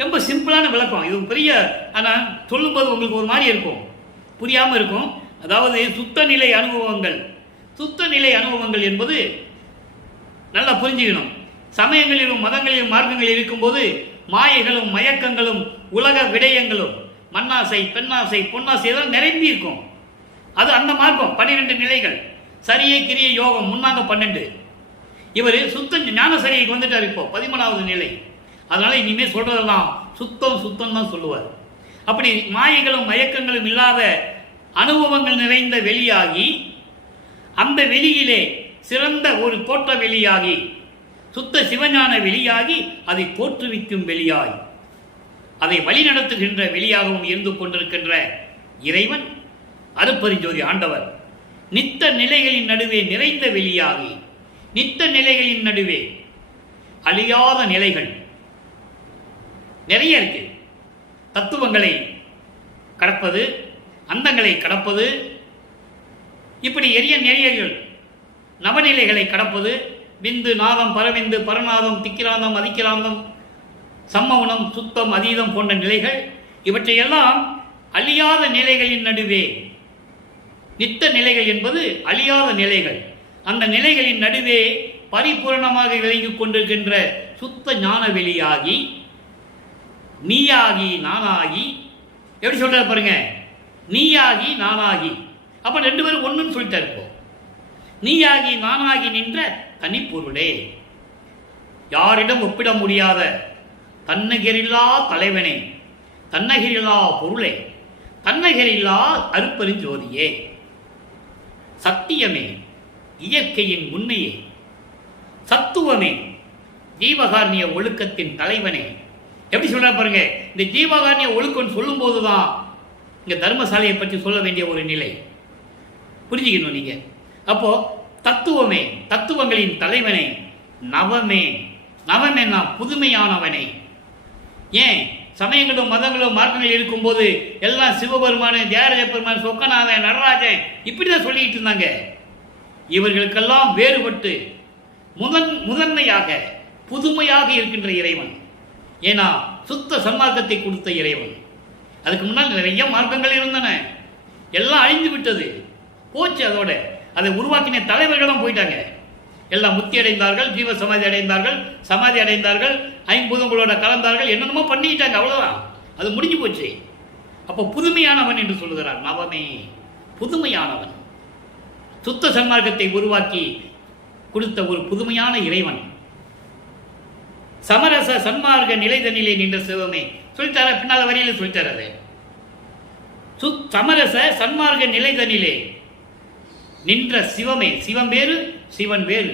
ரொம்ப சிம்பிளான விளக்கம் இது. பெரிய, ஆனால் சொல்லும்போது உங்களுக்கு ஒரு மாதிரி இருக்கும், புரியாமல் இருக்கும். அதாவது சுத்த நிலை அனுபவங்கள், சுத்த நிலை அனுபவங்கள் என்பது நல்லா புரிஞ்சுக்கணும். சமயங்களிலும் மதங்களிலும் மார்க்கங்களில் இருக்கும்போது மாயைகளும் மயக்கங்களும் உலக விடயங்களும் மண்ணாசை பெண்ணாசை பொன்னாசை இதெல்லாம் நிரம்பி இருக்கும். அது அந்த மார்க்கம். 12 நிலைகள், சரியை கிரிய யோகம் முன்னாங்க 12. இவர் சுத்த ஞான சரிக்கு வந்துட்டார் இப்போ 13வது நிலை. அதனால இனிமேல் சொல்றதெல்லாம் சுத்தம் சுத்தம் தான் சொல்லுவார். அப்படி மாயைகளும் மயக்கங்களும் இல்லாத அனுபவங்கள் நிறைந்த வெளியாகி, அந்த வெளியிலே சிறந்த ஒரு தோற்ற வெளியாகி, சுத்த சிவஞான வெளியாகி, அதை தோற்றுவிக்கும் வெளியாய், அதை வழிநடத்துகின்ற வெளியாகவும் இருந்து கொண்டிருக்கின்ற இறைவன் அருட்பெருஞ்சோதி ஆண்டவர் நித்த நிலைகளின் நடுவே நிறைந்த வெளியாகி, நித்த நிலைகளின் நடுவே அழியாத நிலைகள் நிறைய இருக்கு. தத்துவங்களை கடப்பது, அந்தங்களை கடப்பது, இப்படி எரிய நிறையர்கள் நவநிலைகளை கடப்பது, விந்து நாதம் பரவிந்து பரநாதம் திக்கிராந்தம் அதிக்கிராந்தம் சம்மவனம் சுத்தம் அதீதம் போன்ற நிலைகள், இவற்றையெல்லாம் அழியாத நிலைகளின் நடுவே, நித்த நிலைகள் என்பது அழியாத நிலைகள், அந்த நிலைகளின் நடுவே பரிபூரணமாக விளங்கிக் கொண்டிருக்கின்ற சுத்த ஞான வெளியாகி, நீயாகி நானாகி, எப்படி சொல்றாரு பாருங்க, நீயாகி நானாகி. அப்ப ரெண்டு பேரும் ஒண்ணுன்னு சொல்லிட்டாரு. இப்போ நீயாகி நானாகி நின்ற தனிப்பொருளே, யாரிடம் ஒப்பிட முடியாத தன்னகிரில்லா தலைவனே, தன்னகிரில்லா பொருளே, தன்னகிரில்லா அருட்பெருஞ்சோதியே, சத்தியமே, இயற்கையின் உண்மையே, சத்துவமே, ஜீவகாரணிய ஒழுக்கத்தின் தலைவனே. எப்படி சொல்ற பாருங்க, இந்த ஜீவகாரணிய ஒழுக்கம் சொல்லும் போதுதான் இங்க தர்மசாலையை பற்றி சொல்ல வேண்டிய ஒரு நிலை புரிஞ்சுக்கணும் நீங்க. அப்போ தத்துவமே, தத்துவங்களின் தலைவனே, நவமே, நவமே நான் புதுமையானவனே. ஏன் சமயங்களும் மதங்களும் மார்க்கங்கள் இருக்கும்போது எல்லாம் சிவபெருமானு, தியாகராஜ பெருமான், சொக்கநாதன், நடராஜன் இப்படிதான் சொல்லிட்டு இருந்தாங்க. இவர்களுக்கெல்லாம் வேறுபட்டு முதன்மையாக புதுமையாக இருக்கின்ற இறைவன். ஏன்னா சுத்த சன்மார்க்கத்தை கொடுத்த இறைவன். அதுக்கு முன்னால் நிறைய மார்க்கங்கள் இருந்தன, எல்லாம் அழிந்து விட்டது, போச்சு. அதோட அதை உருவாக்கின தலைவர்களும் போயிட்டாங்க. எல்லாம் முத்தி அடைந்தார்கள், ஜீவ சமாதி அடைந்தார்கள், சமாதி அடைந்தார்கள், ஐம்பூதங்களோட கலந்தார்கள், என்னென்னமோ பண்ணிட்டாங்க, அவ்வளவுதான், அது முடிஞ்சு போச்சு. அப்போ புதுமையானவன் என்று சொல்லுகிறார். நவமே, புதுமையானவன், சுத்த சன்மார்க்கத்தை உருவாக்கி கொடுத்த ஒரு புதுமையான இறைவன். சமரச சன்மார்க்க நிலைதனிலே நின்ற சிவமே சொல்லிட்டார, பின்னால வரியில சொல்லிட்டார். அது சமரச சன்மார்க்க நிலைதனிலே நின்ற சிவமே, சிவம் வேறு சிவன் வேறு,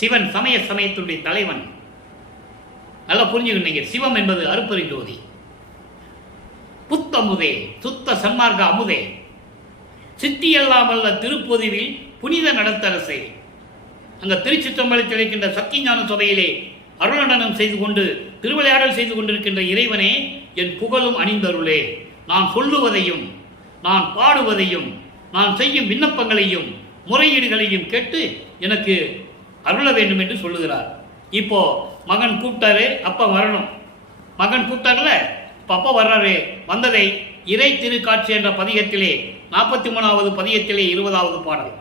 சிவன் சமய சமயத்துடைய தலைவன். நல்லா புரிஞ்சுக்கிட்டீங்க. சிவம் என்பது அருட்பெருஞ்சோதி, புத்தமுதே, சுத்த சன்மார்க்க அமுதே, சித்தியெல்லாம் அல்ல திருப்பொதுவில் புனித நடத்தரசே. அங்க திருச்சிற்றம்பலத்தில் இருக்கின்ற சத்தியஞான சபையிலே அருளடனம் செய்து கொண்டு திருவிளையாடல் செய்து கொண்டிருக்கின்ற இறைவனே, என் புகழும் அணிந்தருளே, நான் சொல்லுவதையும் நான் பாடுவதையும் நான் செய்யும் விண்ணப்பங்களையும் முறையீடுகளையும் கேட்டு எனக்கு அருள வேண்டும் என்று சொல்லுகிறார். இப்போ மகன் கூப்பிட்டாரு, அப்பா வரணும். மகன் கூப்பிட்டார்ல, அப்பா வர்றாரு. வந்ததை இறை திருக்காட்சி என்ற பதிகத்திலே 43வது பதிகத்திலே 20வது பாடல்.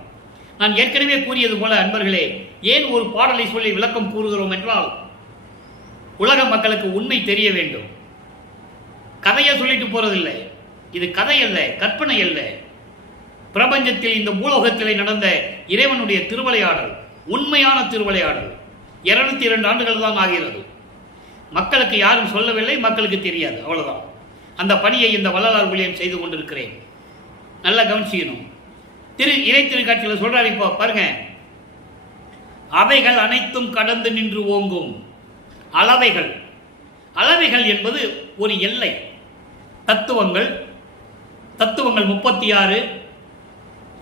நான் ஏற்கனவே கூறியது போல அன்பர்களே, ஏன் ஒரு பாடலை சொல்லி விளக்கம் கூறுகிறோம் என்றால், உலக மக்களுக்கு உண்மை தெரிய வேண்டும். கதையை சொல்லிட்டு போறதில்லை, இது கதை அல்ல, கற்பனை அல்ல. பிரபஞ்சத்தில் இந்த பூலோகத்திலே நடந்த இறைவனுடைய திருவிளையாடல், உண்மையான திருவிளையாடல். 202 ஆண்டுகள் தான் ஆகிறது. மக்களுக்கு யாரும் சொல்லவில்லை, மக்களுக்கு தெரியாது, அவ்வளவுதான். அந்த பணியை இந்த வள்ளலார் ஊழியம் செய்து கொண்டிருக்கிறேன். நல்லா கவனிச்சிக்கணும். இறை திருக்காட்சியில் சொல்றாரு. இப்போ பாருங்க, அவைகள் அனைத்தும் கடந்து நின்று ஓங்கும் அளவைகள். அளவைகள் என்பது ஒரு எல்லை. தத்துவங்கள் 36,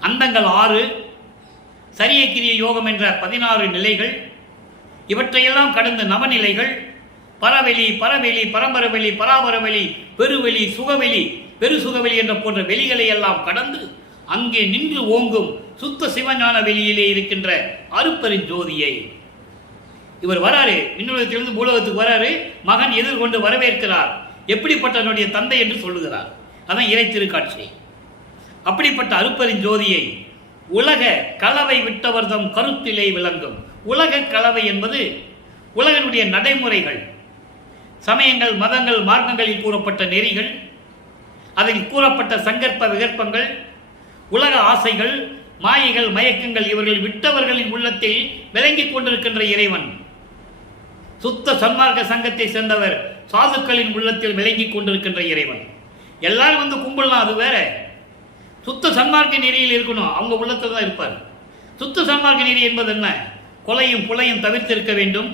அந்தங்கள் 6, சரியக்கிரிய யோகம் என்ற 16 நிலைகள், இவற்றையெல்லாம் கடந்த நவநிலைகள், பரவெளி, பரவெளி, பரம்பரவெளி, பராபரவெளி, பெருவெளி, சுகவெளி, பெருசுகவெளி என்ற போன்ற வெளிகளை எல்லாம் கடந்து அங்கே நின்று ஓங்கும் சுத்த சிவஞான வெளியிலே இருக்கின்ற அருட்பெருஞ்சோதியை இவர் வராரு. விண்ணுலகத்திலிருந்து பூலோகத்துக்கு வராரு. மகன் எதிர்கொண்டு வரவேற்கிறார். எப்படிப்பட்டவனுடைய தந்தை என்று சொல்லுகிறார். அதான் இறை திருக்காட்சி. அப்படிப்பட்ட அருட்பெருஞ்சோதியை உலக கலவை விட்டவர்தம் கருத்திலே விளங்கும். உலக கலவை என்பது உலகனுடைய நடைமுறைகள், சமயங்கள், மதங்கள், மார்க்கங்களில் கூறப்பட்ட நெறிகள், அதில் கூறப்பட்ட சங்கற்ப விகற்பங்கள், உலக ஆசைகள், மாயைகள், மயக்கங்கள், இவர்கள் விட்டவர்களின் உள்ளத்தில் விளங்கிக் கொண்டிருக்கின்ற இறைவன். சுத்த சன்மார்க்க சங்கத்தை சேர்ந்தவர் சாதுக்களின் உள்ளத்தில் விளங்கிக் கொண்டிருக்கின்ற இறைவன். எல்லாரும் வந்து கும்பிடலாம், அது வேற. சுத்த சன்மார்க்க நெறியில் இருக்கணும், அவங்க உள்ளத்தில் தான் இருப்பார். சுத்த சன்மார்க்க நெறி என்பது என்ன? கொலையும் புலையும் தவிர்த்திருக்க வேண்டும்,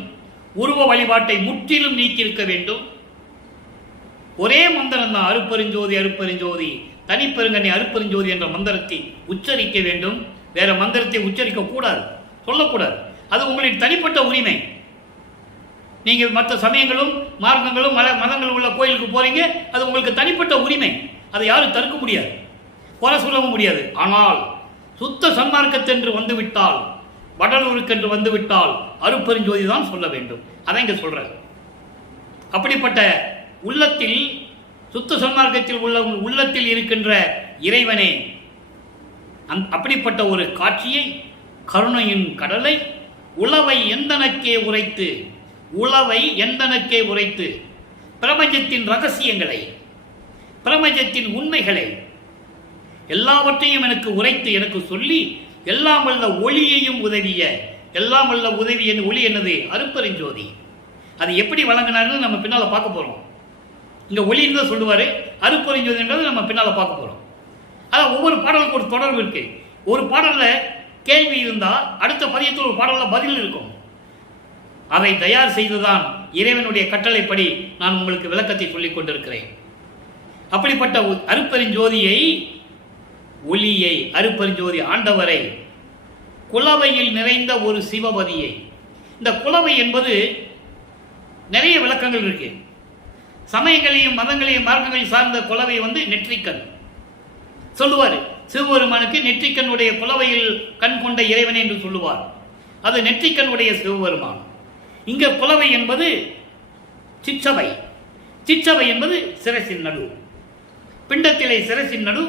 உருவ வழிபாட்டை முற்றிலும் நீக்கியிருக்க வேண்டும். ஒரே மந்திரம் தான், அருப்பெருஞ்சோதி அருப்பெருஞ்சோதி தனிப்பெருங்கண்ணி அருப்பெருஞ்சோதி என்ற மந்திரத்தை உச்சரிக்க வேண்டும். வேற மந்திரத்தை உச்சரிக்க கூடாது, சொல்லக்கூடாது. அது உங்களின் தனிப்பட்ட உரிமை. நீங்க மற்ற சமயங்களும் மார்க்கங்களும் மதங்களும் உள்ள கோயிலுக்கு போறீங்க, அது உங்களுக்கு தனிப்பட்ட உரிமை. அதை யாரும் தடுக்க முடியாது, குறை சொல்லவும் முடியாது. ஆனால் சுத்த சன்மார்க்கத்தென்று வந்துவிட்டால், வடலூருக்கென்று வந்துவிட்டால் அருப்பெருஞ்சோதி தான் சொல்ல வேண்டும். அதான் இங்க சொல்ற. அப்படிப்பட்ட உள்ளத்தில், சுத்த சன்மார்க்கத்தில் உள்ள உள்ளத்தில் இருக்கின்ற இறைவனே, அப்படிப்பட்ட ஒரு காட்சியை, கருணையின் கடலை உளவை எந்தனக்கே உரைத்து, உளவை எந்தனக்கே உரைத்து பிரபஞ்சத்தின் ரகசியங்களை, பிரபஞ்சத்தின் உண்மைகளை எல்லாவற்றையும் எனக்கு உரைத்து எனக்கு சொல்லி, எல்லாம் வல்ல ஒளியையும் உதவிய, எல்லாம் வல்ல உதவிய ஒளி என்னது? அருப்பெருஞ்சோதி. அது எப்படி வழங்கினார்னு நம்ம பின்னால பார்க்க போறோம். இங்க ஒளின்னு தான் சொல்லுவாரு, அருப்பெருஞ்சோதின்றது நம்ம பின்னால பார்க்க போறோம். அதான் ஒவ்வொரு பாடலுக்கு ஒரு தொடர்பு இருக்கு. ஒரு பாடல்ல கேள்வி இருந்தா அடுத்த பதியத்தில் ஒரு பாடல்ல பதில் இருக்கும். அதை தயார் செய்துதான் இறைவனுடைய கட்டளைப்படி நான் உங்களுக்கு விளக்கத்தை சொல்லிக் கொண்டிருக்கிறேன். அப்படிப்பட்ட அருப்பெருஞ்சோதியை, ஒளியை, அருப்பெருஞ்சோதி ஆண்டவரை, குலவையில் நிறைந்த ஒரு சிவபதியை. இந்த குலவை என்பது நிறைய விளக்கங்கள் இருக்கு. சமயங்களையும் மதங்களையும் மார்க்கங்களையும் சார்ந்த குலவை நெற்றிக்கண் சொல்லுவார். சிவபெருமானுக்கு நெற்றிக்கண்ணுடைய குலவையில் கண் கொண்ட இறைவனை என்று சொல்லுவார். அது நெற்றிக்கண்ணுடைய சிவபெருமான். இங்க குலவை என்பது சிற்றவை. சிற்றவை என்பது சிரசின் நடு, பிண்டத்திலே சிரசின் நடு,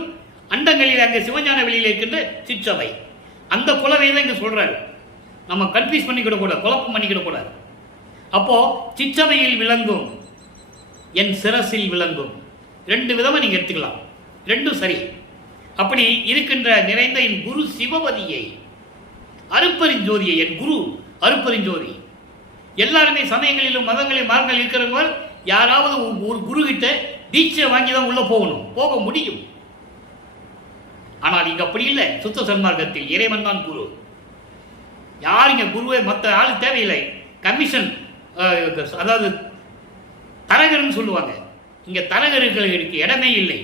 அண்டங்களில் அங்கே சிவஞான வெளியில் இருக்கின்ற சிற்றவை. அந்த குலவை தான் இங்க சொல்றாரு. நம்ம கன்ஃபியூஸ் பண்ணிக்கிட கூடாது, குழப்பம் பண்ணிக்கிட கூடாது. அப்போ சிற்றவையில் விளங்கும், என் சிரசில் விளங்கும், ரெண்டு விதமா நீங்க எடுத்துக்கலாம், ரெண்டும் சரி. அப்படி இருக்கின்ற நிறைந்த என் குரு சிவபதியை, அருப்பெருஞ்சோதியை, என் குரு அருப்பெருஞ்சோதி. எல்லாருமே சமயங்களிலும் மதங்களிலும் மார்க்கங்கள் இருக்கிறவங்க யாராவது ஒரு குரு கிட்ட தீட்சை வாங்கி தான் உள்ள போகணும், போக முடியும். ஆனால் இங்க அப்படி இல்லை. சுத்த சன்மார்க்கத்தில் இறைவன் தான் குரு. யார் இங்க குருவை மற்ற ஆள் தேவையில்லை. கமிஷன், அதாவது தரகர்னு சொல்லுவாங்க. இங்க தரகர்களுக்கு இடமே இல்லை.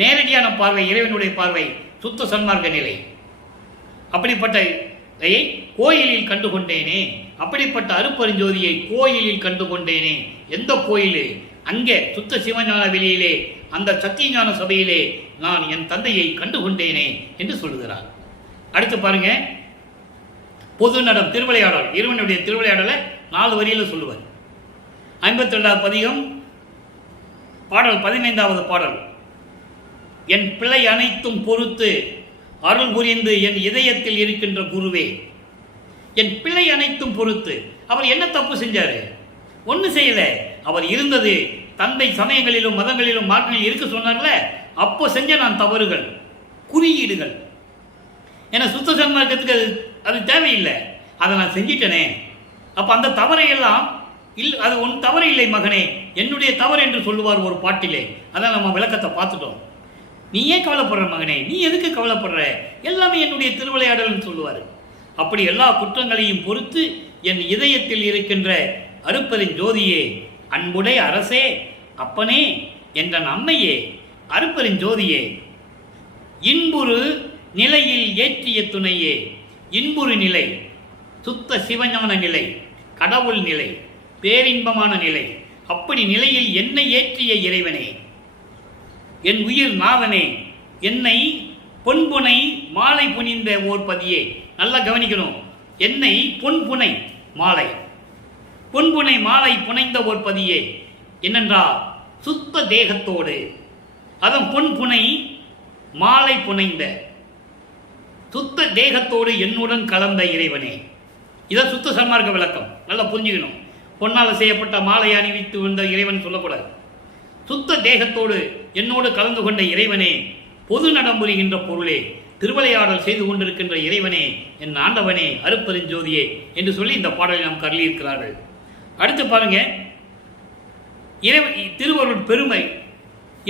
நேரடியான பார்வை, இறைவனுடைய பார்வை, சுத்த சன்மார்க்க நிலை. அப்படிப்பட்ட கோயிலில் கண்டு கொண்டேனே, அப்படிப்பட்ட அருப்பெருஞ்சோதியை கோயிலில் கண்டு கொண்டேனே. எந்த கோயிலே? அங்கே சுத்த சிவஞான வெளியிலே, அந்த சத்தியஞான சபையிலே நான் என் தந்தையை கண்டு கொண்டேனே என்று சொல்லுகிறார். அடுத்து பாருங்க, பொது நடம் திருவிளையாடல். இறைவனுடைய திருவிளையாடலை 4 வரியில சொல்லுவார். 52வது பதிகம், பாடல் 15வது பாடல். என் பிழை அனைத்தும் பொறுத்து அருள் புரிந்து என் இதயத்தில் இருக்கின்ற குருவே. என் பிழை அனைத்தும் பொறுத்து. அவர் என்ன தப்பு செஞ்சாரு? ஒண்ணு செய்யல. அவர் இருந்தது தந்தை சமயங்களிலும் மதங்களிலும் மார்க்கங்களில் இருக்க சொன்னார்ல, அப்போ செஞ்ச நான் தவறுகள், குறியீடுகள். ஏன்னா சுத்த சன்மார்க்கத்துக்கு அது தேவையில்லை, அதை நான் செஞ்சிட்டனே. அப்ப அந்த தவறை எல்லாம் அது ஒன் தவறு இல்லை மகனே, என்னுடைய தவறு என்று சொல்லுவார் ஒரு பாட்டிலே. அதான் நம்ம விளக்கத்தை பார்த்துட்டோம். நீ ஏன் கவலைப்படுற மகனே, நீ எதுக்கு கவலைப்படுற, எல்லாமே என்னுடைய திருவிளையாடல் சொல்லுவார். அப்படி எல்லா குற்றங்களையும் பொறுத்து என் இதயத்தில் இருக்கின்ற அருப்பெருஞ்சோதியே, அன்புடைய அரசே, அப்பனே, என்ற அம்மையே, அருப்பெருஞ்சோதியே, இன்புறு நிலையில் ஏற்றிய துணையே. இன்புறு நிலை, சுத்த சிவஞான நிலை, கடவுள் நிலை, பேரின்பமான நிலை. அப்படி நிலையில் என்னை ஏற்றிய இறைவனே, என் உயிர் நாதனே, என்னை பொன்புனை மாலை புனிந்த ஓர் பதியே. நல்லா கவனிக்கணும். என்னை பொன்புனை மாலை, பொன்புனை மாலை புனைந்த ஓர் பதியே. என்னென்றால் சுத்த தேகத்தோடு, அதன் பொன்புனை மாலை புனைந்த சுத்த தேகத்தோடு என்னுடன் கலந்த இறைவனே. இதான் சுத்த சன்மார்க்க விளக்கம். நல்லா புரிஞ்சுக்கணும். பொன்னால் செய்யப்பட்ட மாலை அணிவித்து வந்த இறைவன் சொல்லக்கூடாது. சுத்த தேகத்தோடு என்னோடு கலந்து கொண்ட இறைவனே, பொது நடம் புரிகின்ற பொருளே, திருவிளையாடல் செய்து கொண்டிருக்கின்ற இறைவனே, என் ஆண்டவனே, அருப்பெருஞ்சோதியே என்று சொல்லி இந்த பாடலை நாம் கருளியிருக்கிறார்கள். அடுத்து பாருங்க, திருவருள் பெருமை.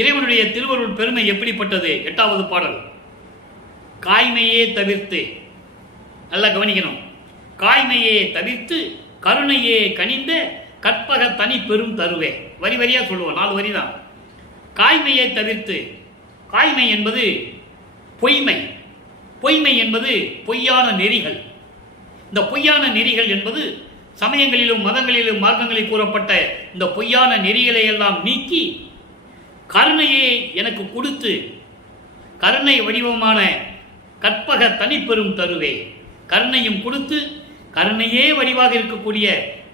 இறைவனுடைய திருவருள் பெருமை எப்படிப்பட்டது? 8வது பாடல். காய்மையே தவிர்த்து, நல்லா கவனிக்கணும், காய்மையே தவிர்த்து கருணையே கனிந்த கற்பக தனி பெரும் தருவே. வரி வரியா சொல்லுவோம், 4 வரி தான். காய்மையை தவிர்த்து, காய்மை என்பது பொய்மை, பொய்மை என்பது பொய்யான நெறிகள். இந்த பொய்யான நெறிகள் என்பது சமயங்களிலும் மதங்களிலும் மார்க்கங்களில் கூறப்பட்ட இந்த பொய்யான நெறிகளை எல்லாம் நீக்கி கருணையே எனக்கு கொடுத்து, கருணை வடிவமான கற்பக தனிப்பெரும் தருவே, கருணையும் கொடுத்து கருணையே வடிவாக இருக்கக்கூடிய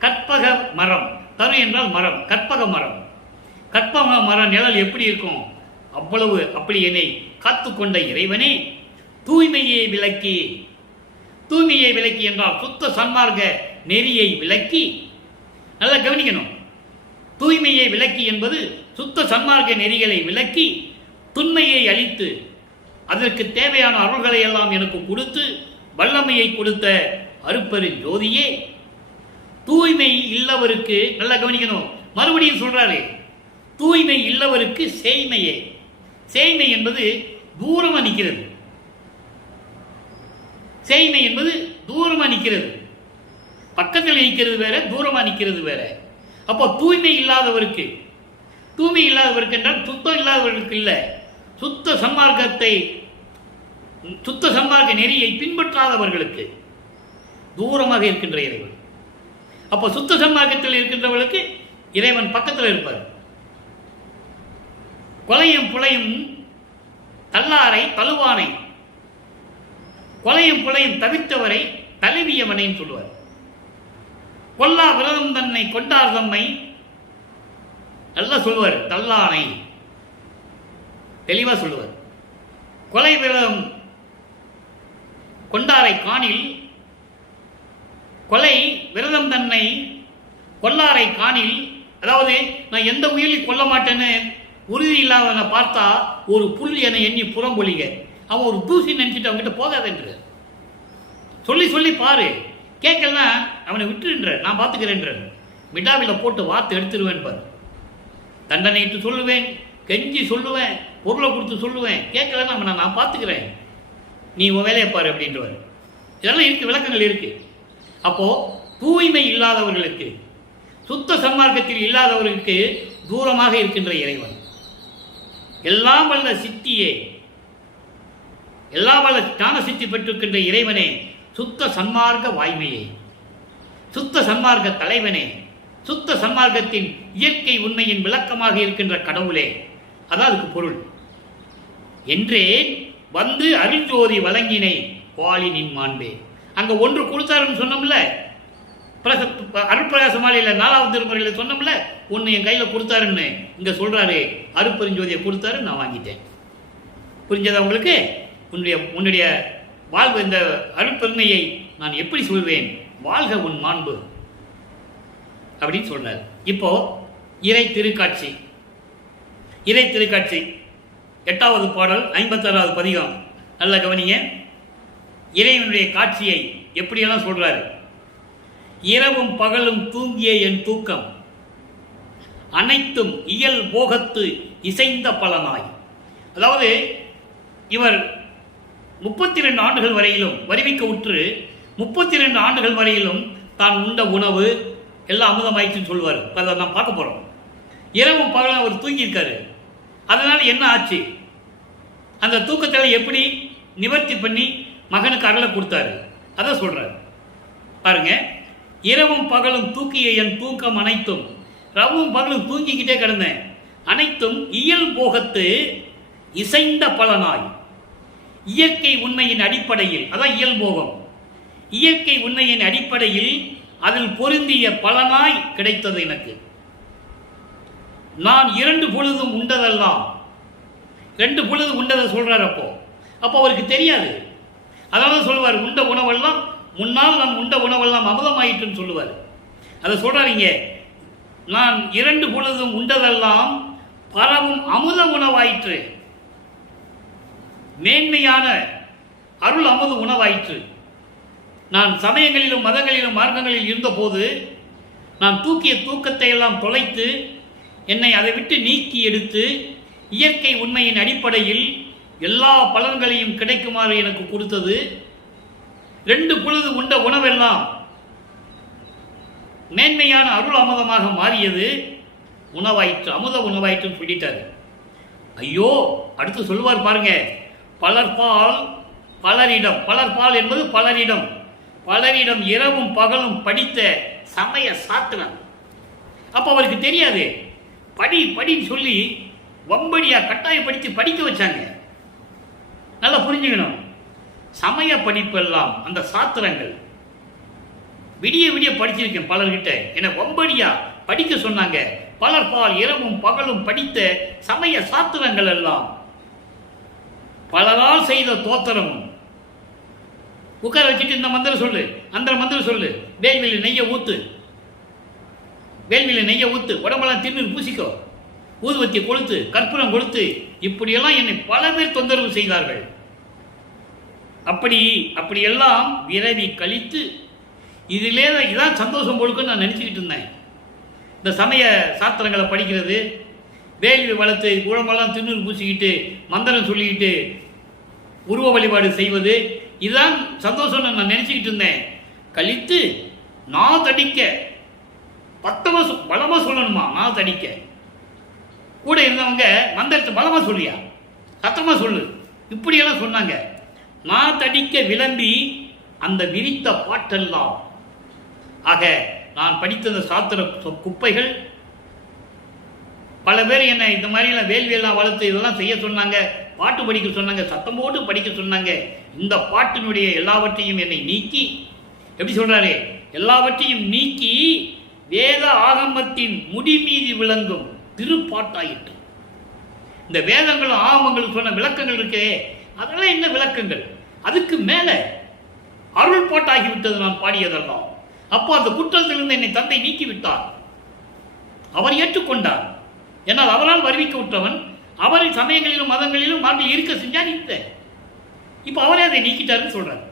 கற்பக மரம், தரு என்றால் மரம், கற்பக மரம், கற்பக மர நிழல் எப்படி இருக்கும் அவ்வளவு அப்படி என்னை காத்து கொண்ட இறைவனே, தூய்மையை விளக்கி, தூய்மையை விளக்கி என்றால் சுத்த சன்மார்க்க நெறியை விளக்கி, நல்லா கவனிக்கணும், தூய்மையை விளக்கி என்பது சுத்த சன்மார்க்க நெறிகளை விளக்கி துன்மையை அளித்து அதற்கு தேவையான அருள்களை எல்லாம் எனக்கு கொடுத்து வல்லமையை கொடுத்த அருப்பெரு ஜோதியே, தூய்மை இல்லவருக்கு, நல்லா கவனிக்கணும், மறுபடியும் சொல்றாரு, தூய்மை இல்லவருக்கு சேய்மையே. சேய்மை என்பது தூரமா நிற்கிறது, சேய்மை என்பது தூரமா நிற்கிறது, பக்கத்தில் நிற்கிறது வேற, தூரமா நிற்கிறது வேற. அப்போ தூய்மை இல்லாதவருக்கு, தூய்மை இல்லாதவருக்கு என்றால் சுத்தம் இல்லாதவர்களுக்கு இல்லை, சுத்த சன்மார்க்கத்தை, சுத்த சன்மார்க்க நெறியை பின்பற்றாதவர்களுக்கு தூரமாக இருக்கின்ற இறைவன். அப்போ சுத்த சன்மார்க்கத்தில் இருக்கின்றவர்களுக்கு இறைவன் பக்கத்தில் இருப்பார். கொலையும் புலையும் தள்ளாரை தழுவானை, கொலையும் புலையும் தவிர்த்தவரை தழுவியவனையும் சொல்லுவார். கொல்லா விரதம் தன்னை கொண்டார் தம்மை, நல்லா சொல்லுவார், தள்ளானை தெளிவா சொல்லுவார். கொலை விரதம் கொண்டாரை காணில், கொலை விரதம் தன்னை கொல்லாரை காணில், அதாவது நான் எந்த உயிரையும் கொல்ல மாட்டேன்னு உறுதி இல்லாதவனை பார்த்தா ஒரு புள்ளி என்னை எண்ணி புறம்பொழிக, அவன் ஒரு தூசி நினைச்சிட்டு அவங்ககிட்ட போகாதென்று சொல்லி சொல்லி பாரு, கேட்கலன்னா அவனை விட்டுன்ற, நான் பார்த்துக்கிறேன்ற, மிடாவில் போட்டு வார்த்தை எடுத்துருவேன் பாரு, தண்டனைட்டு சொல்லுவேன், கெஞ்சி சொல்லுவேன், பொருளை கொடுத்து சொல்லுவேன், கேட்கலன்னா அவனை நான் பார்த்துக்கிறேன், நீ உன் வேலையை பாரு அப்படின்றவர். இதெல்லாம் இருக்கு, விளக்கங்கள் இருக்கு. அப்போ தூய்மை இல்லாதவர்களுக்கு, சுத்த சன்மார்க்கத்தில் இல்லாதவர்களுக்கு தூரமாக இருக்கின்ற இறைவன், எல்லாம் வல்ல சித்தியே, எல்லாம் வல்ல ஞான சித்தி பெற்றிருக்கின்ற இறைவனே, சுத்த சன்மார்க்க வாய்மையே, சுத்த சன்மார்க்க தலைவனே, சுத்த சன்மார்க்கத்தின் இயற்கை உண்மையின் விளக்கமாக இருக்கின்ற கடவுளே, அதான் அதுக்கு பொருள். என்றே வந்து அருஞ்சோதி வழங்கினை வாளினின் மாண்பே. அங்க ஒன்று கொடுத்தாருன்னு சொன்னோம்ல, அருட்பிரகாசமாலையில் 4வது திருமுறையில் சொன்னோம்ல, ஒன்று என் கையில் கொடுத்தாருன்னு, இங்க சொல்றாரு அருட்பெருஞ்சோதியை கொடுத்தாரு, நான் வாங்கிட்டேன். புரிஞ்சதா உங்களுக்கு? உன்னுடைய வாழ்வு, இந்த அருட்பெருமையை நான் எப்படி சொல்வேன், வாழ்க உன் மாண்பு அப்படின்னு சொன்னார். இப்போ இறை திருக்காட்சி, இறை திருக்காட்சி 8வது பாடல் 56வது பதிகம், நல்ல கவனிங்க. இறைவனுடைய காட்சியை எப்படியெல்லாம் சொல்றாரு. இரவும் பகலும் தூங்கிய என் தூக்கம் அனைத்தும் இயல் போகத்து இசைந்த பலனாய். அதாவது இவர் 32 ஆண்டுகள் வரையிலும் வரிவிக்க உற்று 32 ஆண்டுகள் வரையிலும் தான் உண்ட உணவு எல்லாம் அமுதமாயிடுச்சுன்னு சொல்லுவார். அதை நான் பார்க்க போறோம். இரவும் பகலும் அவர் தூங்கியிருக்காரு. அதனால என்ன ஆச்சு, அந்த தூக்கத்தில் எப்படி நிவர்த்தி பண்ணி மகனுக்கு அருளை கொடுத்தாரு, அதை சொல்றாரு பாருங்க. இரவும் பகலும் தூக்கிய என் தூக்கம் அனைத்தும், ரவும் பகலும் தூங்கிக்கிட்டே கிடந்தேன், அனைத்தும் இயல் போகத்து இசைந்த பலனாய், இயற்கை உண்மையின் அடிப்படையில், அதான் இயல் போகம், இயற்கை உண்மையின் அடிப்படையில் அதில் பொருந்திய பலனாய் கிடைத்தது எனக்கு. நான் 2 பொழுதும் உண்டதெல்லாம், 2 பொழுது உண்டதை சொல்றார். அப்போ அவருக்கு தெரியாது. அதாவது சொல்லுவார், உண்ட உணவெல்லாம் முன்னால் நான் உண்ட உணவெல்லாம் அமுதமாயிட்டுன்னு சொல்லுவார். அதை சொல்றாருங்க, நான் 2 பொழுதும் உண்டதெல்லாம் பரவும் அமுத உணவாயிற்று, மேன்மையான அருள் அமுத உணவாயிற்று. நான் சமயங்களிலும் மதங்களிலும் மார்க்கங்களில் இருந்தபோது நான் தூக்கிய தூக்கத்தை எல்லாம் தொலைத்து என்னை அதை விட்டு நீக்கி எடுத்து இயற்கை உண்மையின் அடிப்படையில் எல்லா பலன்களையும் கிடைக்குமாறு எனக்கு கொடுத்தது. 2 பொழுது உண்ட உணவெல்லாம் மேன்மையான அருள் அமுதமாக மாறியது. உணவாயிற்று, அமுத உணவாயிற்றுன்னு சொல்லிட்டாரு. ஐயோ, அடுத்து சொல்லுவார் பாருங்க, பலர்பால் பலரிடம். பலர்பால் என்பது பலரிடம். பலரிடம் இரவும் பகலும் படித்த சமய சாத்திரம். அப்போ அவருக்கு தெரியாது. படின்னு சொல்லி வம்படியா கட்டாயப்படுத்தி படிக்க வச்சாங்க. நல்லா புரிஞ்சுக்கணும். சமய படிப்பெல்லாம் அந்த சாத்திரங்கள் விடிய விடிய படிச்சிருக்கேன் பலர்கிட்ட. என்னை வம்படியா படிக்க சொன்னாங்க. பலர்பால் இரவும் பகலும் படித்த சமய சாத்திரங்கள் எல்லாம் பலரால் செய்த தோத்திரமும். உட்கார வச்சுட்டு இந்த மந்திரம் சொல்லு, அந்த மந்திரம் சொல்லு, வேல்விழி நெய்ய ஊத்து, வேல்விழி நெய்ய ஊத்து, உடம்பெல்லாம் திருநீர் பூசிக்கோ, ஊதுவத்தி கொளுத்து, கற்பூரம் கொளுத்து, இப்படியெல்லாம் என்னை பல பேர் தொந்தரவு செய்தார்கள். அப்படியெல்லாம் விரவி கழித்து இதிலே இதான் சந்தோஷம் போலுக்குன்னு நான் நினச்சிக்கிட்டு இருந்தேன். இந்த சமய சாஸ்திரங்களை படிக்கிறது, வேள்வி வளர்த்து உடம்பெல்லாம் திருநூறு பூசிக்கிட்டு மந்திரம் சொல்லிக்கிட்டு உருவ வழிபாடு செய்வது, இதுதான் சந்தோஷம்னு நான் நினச்சிக்கிட்டு இருந்தேன். கழித்து நான் தடிக்க பலமாக சொல்லணுமா? நான் தடிக்க கூட இருந்தவங்க மந்திரத்தை பலமாக சொல்லியா, சத்தமாக சொல்லு, இப்படியெல்லாம் சொன்னாங்க. நான் தடிக்க விளம்பி அந்த விரித்த பாட்டெல்லாம். ஆக நான் படித்த இந்த சாத்திர குப்பைகள் பல பேர் என்னை இந்த மாதிரிலாம் வேள்வியெல்லாம் வளர்த்து இதெல்லாம் செய்ய சொன்னாங்க, பாட்டு படிக்க சொன்னாங்க, சத்தம் போட்டு படிக்க சொன்னாங்க. இந்த பாட்டினுடைய எல்லாவற்றையும் என்னை நீக்கி, எப்படி சொல்றாரு, எல்லாவற்றையும் நீக்கி வேத ஆகமத்தின் முடிமீதி விளங்கும் திருப்பாட்டாயிற்று. இந்த வேதங்களும் ஆகமங்களும் சொன்ன விளக்கங்கள் இருக்கே, அதெல்லாம் என்ன விளக்கங்கள்? அதுக்கு மேல அருள் பாட்டாகிவிட்டது நான் பாடியதெல்லாம். அப்போ அந்த குற்றத்திலிருந்து என்னை தந்தை நீக்கிவிட்டார். அவர் ஏற்றுக்கொண்டார். என்னால் அவரால் வருவிக்க விட்டவன், அவரை சமயங்களிலும் மதங்களிலும் மார்பில் இருக்க செஞ்சா நீத்த. இப்போ அவரே அதை நீக்கிட்டாருன்னு சொல்றாரு.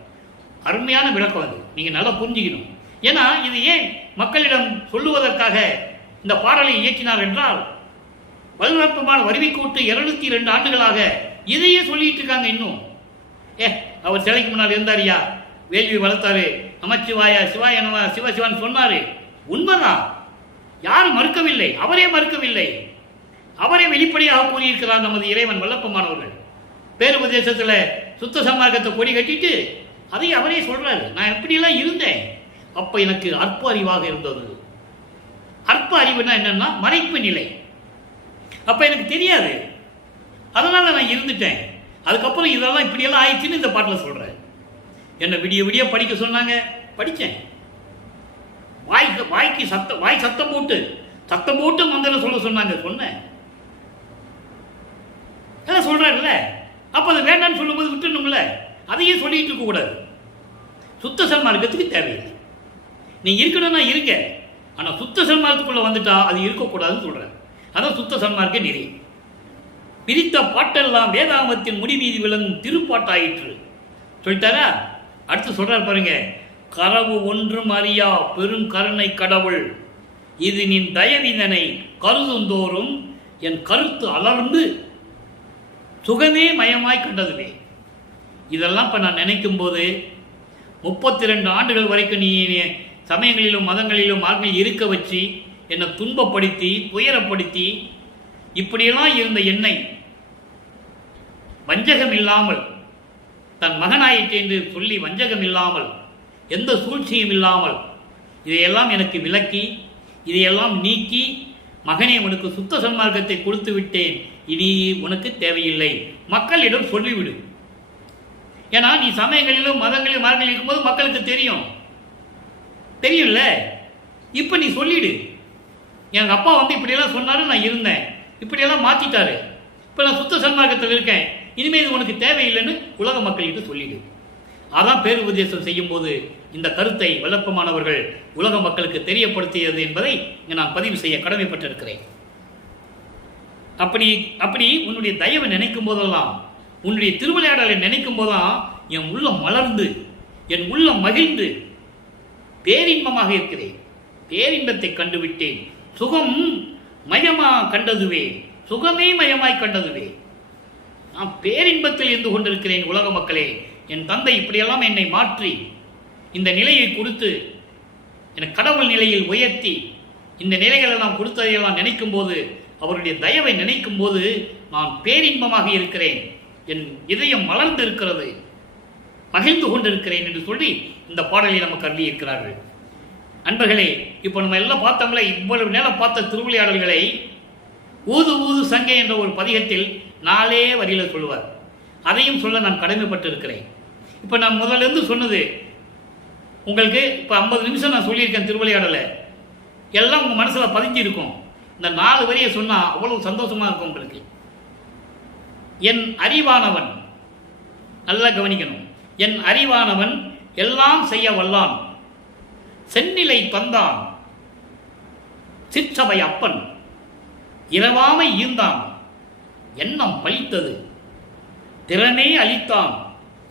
அருமையான விளக்கம் அது, நீங்க நல்லா புரிஞ்சுக்கணும். ஏன்னா இது ஏன் மக்களிடம் சொல்லுவதற்காக இந்த பாடலை இயற்றினார் என்றால், வலுவற்பமான வருவிக்க விட்டு 202 ஆண்டுகளாக இதையே சொல்லிட்டு இருக்காங்க. இன்னும் அவர் சிலைக்கு முன்னால் இருந்தாரியா, வேள்வி வளர்த்தாரு, நமச்சிவாயா சிவாய நம சிவசிவான்னு சொன்னாரு. உண்மைதான், யாரும் மறுக்கவில்லை, அவரே மறுக்கவில்லை. அவரே வெளிப்படையாக கூறியிருக்கிறார் நமது இறைவன் வல்லப்பமானவர்கள். பேருபதேசத்தில் சுத்த சன்மார்க்கத்தை கொடி கட்டிட்டு அதை அவரே சொல்றாரு. நான் எப்படியெல்லாம் இருந்தேன், அப்ப எனக்கு அற்ப அறிவாக இருந்தது. அற்ப அறிவுனா என்னன்னா மறைப்பு நிலை. அப்ப எனக்கு தெரியாது, அதனால நான் இருந்துட்டேன். அதுக்கப்புறம் இதெல்லாம் இப்படியெல்லாம் ஆயிடுச்சுன்னு இந்த பாட்டில் சொல்றேன். என்னை விடிய விடிய படிக்க சொன்னாங்க, படித்தேன். வாய் சத்தம் போட்டு மந்திரம் சொல்ல சொன்னாங்க, சொன்னேன். சொல்றாருல்ல, அப்ப அதை வேண்டான்னு சொல்லும்போது விட்டுணும்ல, அதையே சொல்லிட்டு இருக்க கூடாது. சுத்த சன்மார்க்கத்துக்கு தேவையில்லை. நீ இருக்கணும்னா இருங்க, ஆனா சுத்த சன்மார்க்கத்துக்குள்ள வந்துட்டா அது இருக்கக்கூடாதுன்னு சொல்றேன். அதான் சுத்த சன்மார்க்க நெறி. பிரித்த பாட்டெல்லாம் வேதாகமத்தின் முடிமீதி விளங்கும் திருப்பாட்டாயிற்று சொல்லிட்டாரா. அடுத்து சொல்றாரு பாருங்க, கரவு ஒன்றும் அறியா பெரும் கருணை கடவுள், இது நின் தயவிதனை கருதுந்தோறும் என் கருத்து அலர்ந்து சுகமே மயமாய் கண்டதுவே. இதெல்லாம் இப்போ நான் நினைக்கும் போது 32 ஆண்டுகள் வரைக்கும் நீ சமயங்களிலும் மதங்களிலும் ஆர்மையில் இருக்க வச்சு என்னை துன்பப்படுத்தி துயரப்படுத்தி இப்படியெல்லாம் இருந்த என்னை வஞ்சகம் இல்லாமல், தன் மகனாயிற்று என்று சொல்லி வஞ்சகம் இல்லாமல், எந்த சூழ்ச்சியும் இல்லாமல் இதையெல்லாம் எனக்கு விளக்கி இதையெல்லாம் நீக்கி, மகனே உனக்கு சுத்த சன்மார்க்கத்தை கொடுத்து விட்டேன், இனி உனக்கு தேவையில்லை, மக்களிடம் சொல்லிவிடு. ஏன்னா நீ சமயங்களிலும் மதங்களிலும் மார்களிலும் இருக்கும்போது மக்களுக்கு தெரியும்ல. இப்போ நீ சொல்லிடு, எங்கள் அப்பா இப்படியெல்லாம் சொன்னாரு, நான் இருந்தேன், இப்படியெல்லாம் மாற்றிட்டாரு, இப்போ நான் சுத்த சன்மார்க்கத்தில் இருக்கேன், இனிமேல் இது உனக்கு தேவையில்லைன்னு உலக மக்கள்கிட்ட சொல்லிடு. அதான் பேருபதேசம் செய்யும் போது இந்த கருத்தை வல்லப்பமானவர்கள் உலக மக்களுக்கு தெரியப்படுத்தியது என்பதை நான் பதிவு செய்ய கடமைப்பட்டிருக்கிறேன். அப்படி உன்னுடைய தயவை நினைக்கும் போதெல்லாம், உன்னுடைய திருவிளையாடலை நினைக்கும் போதுதான் என் உள்ளம் மலர்ந்து, என் உள்ளம் மகிழ்ந்து பேரின்பமாக இருக்கிறேன். பேரின்பத்தை கண்டுவிட்டேன். சுகம் மயமா கண்டதுவே, சுகமே மயமாய் கண்டதுவே. நான் பேரின்பத்தில் இருந்து கொண்டிருக்கிறேன். உலக மக்களே, என் தந்தை இப்படியெல்லாம் என்னை மாற்றி இந்த நிலையை கொடுத்து என கடவுள் நிலையில் உயர்த்தி இந்த நிலைகளை நான் கொடுத்ததையெல்லாம் நினைக்கும் போது, அவருடைய தயவை நினைக்கும் போது நான் பேரின்பமாக இருக்கிறேன், என் இதயம் மலர்ந்து இருக்கிறது, மகிழ்ந்து கொண்டிருக்கிறேன் என்று சொல்லி இந்த பாடலை நமக்கு அருளி இருக்கிறார்கள். அன்பர்களே, இப்போ நம்ம எல்லாம் பார்த்தோம்ல, இவ்வளவு நேரம் பார்த்த திருவிளையாடல்களை ஊது ஊது சங்கை என்ற ஒரு பதிகத்தில் 4 வரியில சொல்லுவார். அதையும் சொல்ல நான் கடமைப்பட்டு இருக்கிறேன். இப்போ நான் முதல்ல இருந்து சொன்னது உங்களுக்கு இப்போ 50 நிமிஷம் நான் சொல்லியிருக்கேன். திருவிளையாடலை எல்லாம் உங்கள் மனசில் பதிஞ்சு இருக்கும். இந்த 4 வரியை சொன்னால் அவ்வளவு சந்தோஷமாக இருக்கும் உங்களுக்கு. என் அறிவானவன், நல்லா கவனிக்கணும், என் அறிவானவன் எல்லாம் செய்ய வல்லான், செந்நிலை தந்தான், சிற்றபை அப்பன், இரவாமை ஈந்தான், எண்ணம் பழித்தது, திறனே அளித்தான்,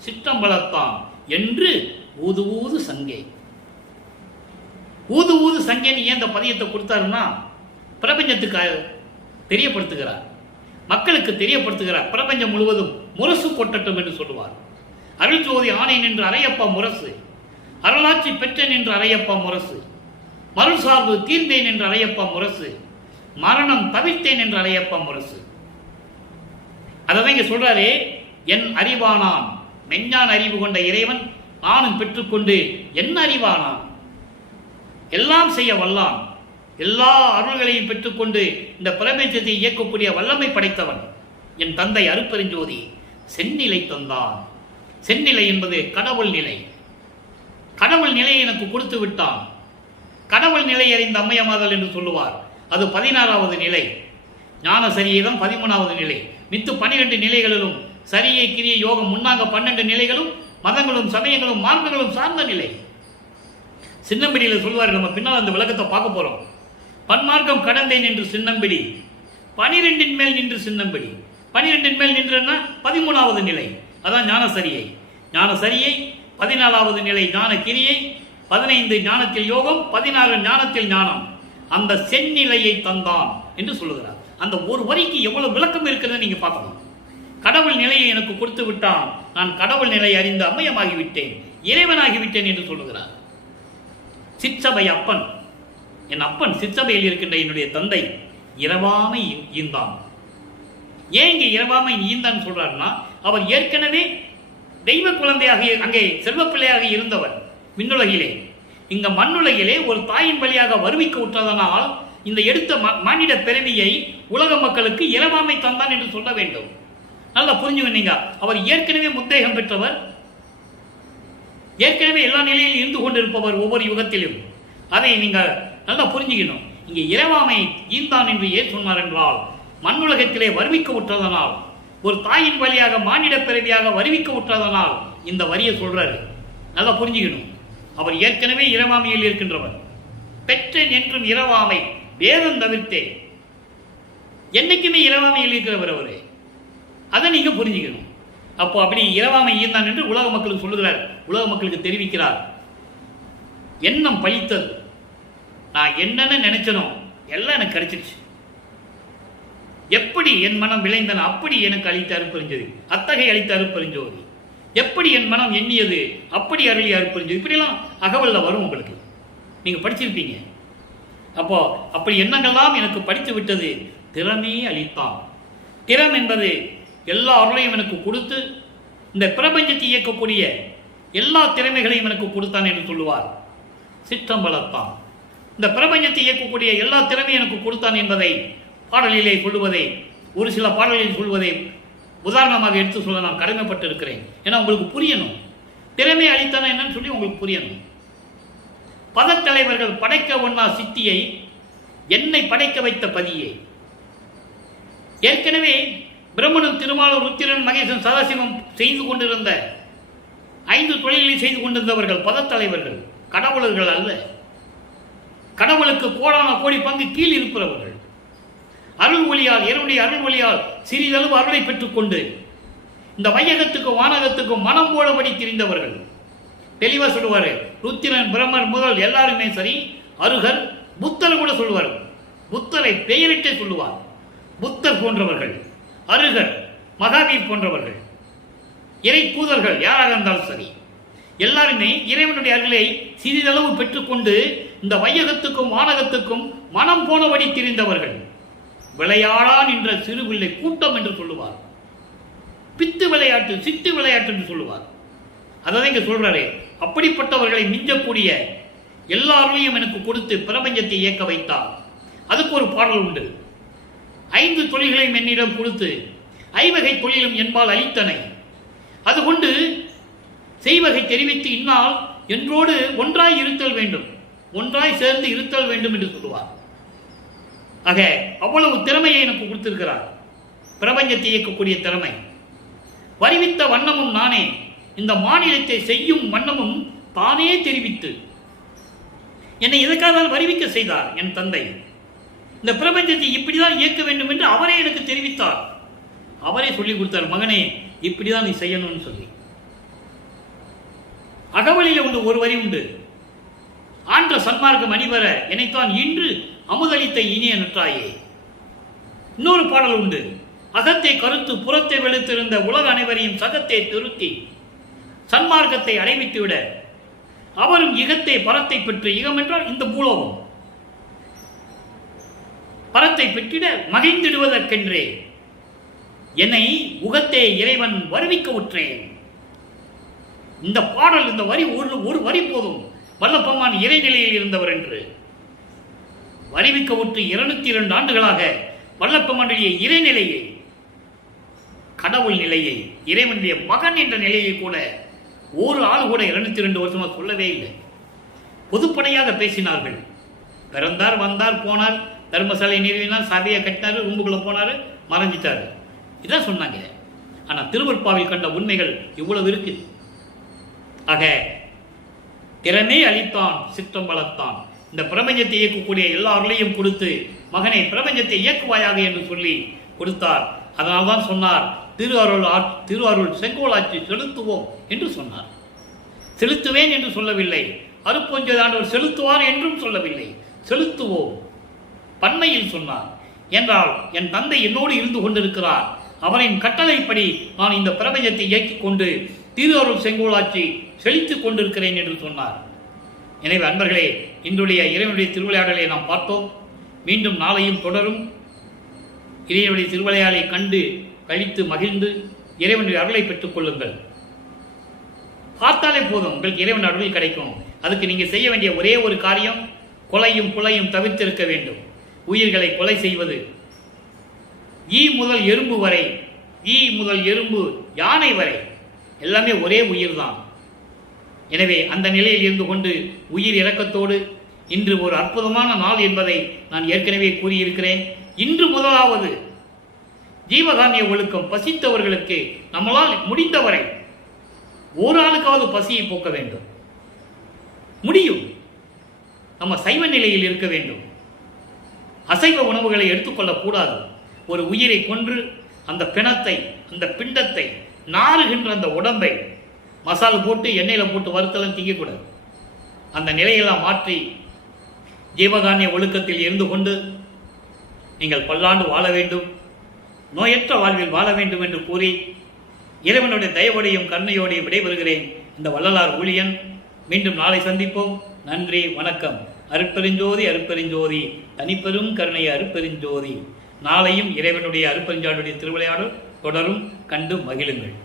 சிற்றம்பலத்தான் என்று ஊது ஊது சங்கே. ஊது ஊது சங்கேன்னு ஏன் இந்த பதியத்தை கொடுத்தாருன்னா, பிரபஞ்சத்துக்கு தெரியப்படுத்துகிறார், மக்களுக்கு தெரியப்படுத்துகிறார். பிரபஞ்சம் முழுவதும் முரசு கொட்டட்டும் என்று சொல்லுவார். அருள் ஜோதி ஆனேன் என்று அரையப்பா முரசு, அருளாட்சி பெற்றேன் என்று அரையப்பா முரசு, மருள் சார்பு தீர்ந்தேன் என்று அரையப்பா முரசு, மரணம் தவிர்த்தேன் என்று அரையப்பா முரசு. அதான் இங்க சொல்றாரே, என் அறிவானான், மெஞ்ஞான அறிவு கொண்ட இறைவன் நானும் பெற்றுக்கொண்டு என்ன அறிவானான், எல்லாம் செய்ய வல்லான், எல்லா அருள்களையும் பெற்றுக்கொண்டு இந்த பிரபஞ்சத்தை இயக்கக்கூடிய வல்லமை படைத்தவன் என் தந்தை அருட்பெருஞ்சோதி செந்நிலை தந்தான். செந்நிலை என்பது கடவுள் நிலை. கடவுள் நிலையை எனக்கு கொடுத்து விட்டான். கடவுள் நிலை அறிந்த அம்மையமாதல் என்று சொல்லுவார். அது 16வது நிலை. ஞான சரியைதான் 13வது நிலை. மித்து 12 நிலைகளிலும் சரியை கிரிய யோகம் முன்னாங்க 12 நிலைகளும் மதங்களும் சமயங்களும் மார்க்கங்களும் சார்ந்த நிலை. சின்னம்பிடியில் சொல்வார், நம்ம பின்னால் அந்த விளக்கத்தை பார்க்க போறோம். பன்மார்க்கம் கடந்தேன் என்று சின்னம்பிடி, 12 மேல் நின்று சின்னம்பிடி. 12 மேல் நின்றுன்னா 13வது நிலை, அதான் ஞான சரியை. ஞான சரியை 14வது நிலை ஞான கிரியை, 15 ஞானத்தில் யோகம், 16 ஞானத்தில் ஞானம். அந்த செந்நிலையை தந்தான் என்று சொல்லுகிறார். அந்த ஒரு வரிக்கு எவ்வளவு விளக்கம் இருக்கிறது நீங்க பார்க்கணும். கடவுள் நிலையை எனக்கு கொடுத்து விட்டான், நான் கடவுள் நிலை அறிந்து அம்மையமாகிவிட்டேன், இறைவனாகிவிட்டேன் என்று சொல்லுகிறார். சிற்றபை அப்பன், என் அப்பன் சிற்றபையில் இருக்கின்ற என்னுடைய தந்தை இரவாமை ஈந்தான். ஏன் இங்கே இரவாமை ஈந்தான் சொல்றாருன்னா, அவர் ஏற்கனவே தெய்வ குழந்தையாக அங்கே செல்வ பிள்ளையாக இருந்தவர் விண்ணுலகிலே. இங்க மண்ணுலகிலே ஒரு தாயின் வழியாக வருவிக்க விட்டதனால் இந்த எடுத்த மானிட பிறவியை உலக மக்களுக்கு இரவாமை தந்தான் என்று சொல்ல வேண்டும். நல்லா புரிஞ்சுங்க. அவர் ஏற்கனவே முத்தேகம் பெற்றவர், ஏற்கனவே எல்லா நிலையிலும் இருந்து கொண்டிருப்பவர் ஒவ்வொரு யுகத்திலும். அதை நீங்க நல்லா புரிஞ்சுக்கணும். இங்கே இரவாமை ஈந்தான் என்று ஏன் சொன்னார் என்றால், மண்ணுலகத்திலே வருவிக்க விட்டதனால், ஒரு தாயின் வழியாக மானிட பிறவியாக வருவிக்க விட்டதனால் இந்த வரியை சொல்றாரு. நல்லா புரிஞ்சுக்கணும். அவர் ஏற்கனவே இரவாமையில் இருக்கின்றவர். பெற்றேன் என்றும் இரவாமை வேதம் தவிர்த்தேன். என்னைக்குமே இரவாமையில் இருக்கிறவர் அவரு. அதை நீங்க புரிஞ்சுக்கணும். அப்போ அப்படி இரவாமை ஈந்தான் என்று உலக மக்களுக்கு சொல்லுகிறார், உலக மக்களுக்கு தெரிவிக்கிறார். எண்ணம் பழித்தது, நான் என்னென்ன நினைச்சனோ எல்லாம் எனக்கு கிடைச்சிருச்சு. எப்படி என் மனம் விளைந்தன அப்படி எனக்கு அளித்த அருட்பெருஞ்சோதி, அத்தகைய அளித்த அருட்பெருஞ்சோதி. எப்படி என் மனம் எண்ணியது அப்படி அருளி அருட்பெருஞ்சோதி. இப்படிலாம் அகவல்ல வரும், உங்களுக்கு நீங்க படிச்சிருப்பீங்க. அப்போ அப்படி எண்ணங்கள்லாம் எனக்கு படித்து விட்டது, திறமே அளித்தான். திறம் என்பது எல்லா அருளையும் எனக்கு கொடுத்து இந்த பிரபஞ்சத்தை இயக்கக்கூடிய எல்லா திறமைகளையும் எனக்கு கொடுத்தான் என்று சொல்லுவார். சிற்றம்பலத்தான். இந்த பிரபஞ்சத்தை இயக்கக்கூடிய எல்லா திறமையும் எனக்கு கொடுத்தான் என்பதை பாடலிலே சொல்லுவதை, ஒரு சில பாடலில் சொல்வதை உதாரணமாக எடுத்து சொல்ல நான் கடமைப்பட்டு இருக்கிறேன். ஏன்னா உங்களுக்கு புரியணும், திறமை அளித்தன என்னன்னு சொல்லி உங்களுக்கு புரியணும். பதத்தலைவர்கள் படைக்க ஒண்ணா சித்தியை என்னை படைக்க வைத்த பதியை. ஏற்கனவே பிரம்மனும் திருமாலும் ருத்திரன் மகேசன் சதாசிவம் செய்து கொண்டிருந்த 5 தொழில்களை செய்து கொண்டிருந்தவர்கள் பதத்தலைவர்கள், கடவுளர்கள் அல்ல. கடவுளுக்கு கோடான கோடி பங்கு கீழ் இருப்பவர்கள். அருள் ஒளியால், என்னுடைய அருள் ஒளியால் சிறிதளவு அருளை பெற்றுக்கொண்டு இந்த வையகத்துக்கும் வானகத்துக்கும் மனம் போடபடி திரிந்தவர்கள். தெளிவா சொல்லுவாரு, ருத்திரன் பிரம்மர் முதல் எல்லாருமே சரி, அருகர் புத்தர் கூட சொல்லுவார். புத்தரை பெயரிட்டே சொல்லுவார். புத்தர் போன்றவர்கள், அருகர் மகாவீர் போன்றவர்கள், இறை தூதர்கள் யாராக இருந்தாலும் சரி, எல்லாருமே இறைவனுடைய அருளை சிறிதளவு பெற்றுக்கொண்டு இந்த வையகத்துக்கும் வானகத்துக்கும் மனம் போனபடி திரிந்தவர்கள். விளையாடான் என்ற சிறு பிள்ளை கூட்டம் என்று சொல்லுவார். பித்து விளையாட்டு, சித்து விளையாட்டு என்று சொல்லுவார். அதான் இங்க சொல்றாரு. அப்படிப்பட்டவர்களை மிஞ்சக்கூடிய எல்லாரையும் எனக்கு கொடுத்து பிரபஞ்சத்தை இயக்க வைத்தார். அதுக்கு ஒரு பாடல் உண்டு. 5 தொழில்களையும் என்னிடம் கொடுத்து ஐவகை தொழிலும் என்பால் அளித்தனை, அதுகொண்டு செய்வகை தெரிவித்து இன்னால் என்றோடு ஒன்றாய் இருத்தல் வேண்டும், ஒன்றாய் சேர்ந்து இருத்தல் வேண்டும் என்று சொல்லுவார். ஆக அவ்வளவு திறமையை எனக்கு கொடுத்திருக்கிறார். பிரபஞ்சத்தை இயக்கக்கூடிய திறமை. வருவித்த வண்ணமும் நானே, இந்த மாநிலத்தை செய்யும் வண்ணமும் தானே தெரிவித்து என்னை எதற்காக வருவிக்க செய்தார் என் தந்தை. இந்த பிரபஞ்சத்தை இப்படிதான் இயக்க வேண்டும் என்று அவரே எனக்கு தெரிவித்தார். அவரே சொல்லிக் கொடுத்தார், மகனே இப்படிதான் நீ செய்யணும்னு சொல்லி. அகவலில உண்டு ஒரு வரி உண்டு. ஆன்ற சன்மார்க்கம் அணிவர என்னைத்தான் இன்று அமுதளித்த இனிய நற்றாயே. இன்னொரு பாடல் உண்டு. அகத்தை கருத்து புறத்தை வெளுத்திருந்த உலக அனைவரையும் சகத்தை திருத்தி சன்மார்க்கத்தை அடைவித்து விட அவரும் இகத்தை பரத்தை பெற்று, இகம் என்றால் இந்த பூலோகம், பரத்தை பெற்றிட மகிழ்ந்திடுவதற்கென்றே என்னை உகத்தே இறைவன் வருவிக்க உற்றேன். இந்த பாடல், இந்த வரி ஒரு வரி போதும். வல்லப்பெருமான் இறைநிலையில் இருந்தவர் என்று வருவிக்க உற்று 202 ஆண்டுகளாக வல்லப்பெருமானுடைய இறைநிலையை, கடவுள் நிலையை, இறைவனுடைய மகன் என்ற நிலையை கூட ஒரு ஆள் கூட 202 வருஷமா சொல்லவே இல்லை. பொதுப்படையாக பேசினார்கள். பிறந்தார், வந்தார், போனார், தர்மசாலை நிறுவினார், சபையை கட்டினார், ரூம்புக்குள்ள போனார், மறைஞ்சிட்டார். இதான் சொன்னாங்க. ஆனால் திருவருட்பாவில் கண்ட உண்மைகள் இவ்வளவு இருக்கு. ஆக திறமே அளித்தான், சிற்றம் வளர்த்தான். இந்த பிரபஞ்சத்தை இயக்கக்கூடிய எல்லாரையும் கொடுத்து, மகனை பிரபஞ்சத்தை இயக்குவாயாக என்று சொல்லி கொடுத்தார். அதனால்தான் சொன்னார், திருஅருள் செங்கோலாட்சி செலுத்துவோம் என்று சொன்னார். செலுத்துவேன் என்று சொல்லவில்லை. அருப்பொஞ்சதாண்டவர் செலுத்துவார் என்றும் சொல்லவில்லை. செலுத்துவோம் பன்மையில் சொன்னார். என்றால் என் தந்தை என்னோடு இருந்து கொண்டிருக்கிறார். அவரின் கட்டளைப்படி நான் இந்த பிரபஞ்சத்தை இயக்கிக் கொண்டு திருஅருள் செங்கோலாட்சி செலுத்திக் கொண்டிருக்கிறேன் என்று சொன்னார். எனவே அன்பர்களே, இன்றைய இறைவனுடைய திருவிளையாடலை நாம் பார்த்தோம். மீண்டும் நாளையும் தொடரும். இறைவனுடைய திருவிளையாடலை கண்டு கழித்து மகிழ்ந்து இறைவனுடைய அருளை பெற்றுக் கொள்ளுங்கள். பார்த்தாலே போதும், உங்களுக்கு இறைவன் அருள் கிடைக்கும். அதுக்கு நீங்க செய்ய வேண்டிய ஒரே ஒரு காரியம், கொலையும் புலையும் தவிர்த்திருக்க வேண்டும். உயிர்களை கொலை செய்வது, ஈ முதல் எறும்பு வரை, ஈ முதல் எறும்பு யானை வரை எல்லாமே ஒரே உயிர் தான். எனவே அந்த நிலையில் இருந்து கொண்டு உயிர் இரக்கத்தோடு, இன்று ஒரு அற்புதமான நாள் என்பதை நான் ஏற்கனவே கூறியிருக்கிறேன். இன்று முதலாவது ஜீவகாருண்ய ஒழுக்கம். பசித்தவர்களுக்கு நம்மளால் முடிந்தவரை ஒரு ஆளுக்காவது பசியை போக்க வேண்டும். முடியும். நம்ம சைவ நிலையில் இருக்க வேண்டும். அசைவ உணவுகளை எடுத்துக்கொள்ளக்கூடாது. ஒரு உயிரை கொன்று அந்த பிணத்தை, அந்த பிண்டத்தை, நாறுகின்ற அந்த உடம்பை மசால் போட்டு எண்ணெயில் போட்டு வறுத்தலும் திங்கக்கூடாது. அந்த நிலையெல்லாம் மாற்றி ஜீவகாருண்ய ஒழுக்கத்தில் இருந்து கொண்டு நீங்கள் பல்லாண்டு வாழ வேண்டும், நோயற்ற வாழ்வில் வாழ வேண்டும் என்று கூறி இறைவனுடைய தயவோடையும் கருணையோடையும் விடைபெறுகிறேன். இந்த வள்ளலார் ஊழியன். மீண்டும் நாளை சந்திப்போம். நன்றி, வணக்கம். அருட்பெருஞ்சோதி அருட்பெருஞ்சோதி, தனிப்பெரும் கருணை அருட்பெருஞ்சோதி. நாளையும் இறைவனுடைய அருட்பெருஞ்சாண்டுடைய திருவிளையாடல் தொடரும். கண்டு மகிழுங்கள்.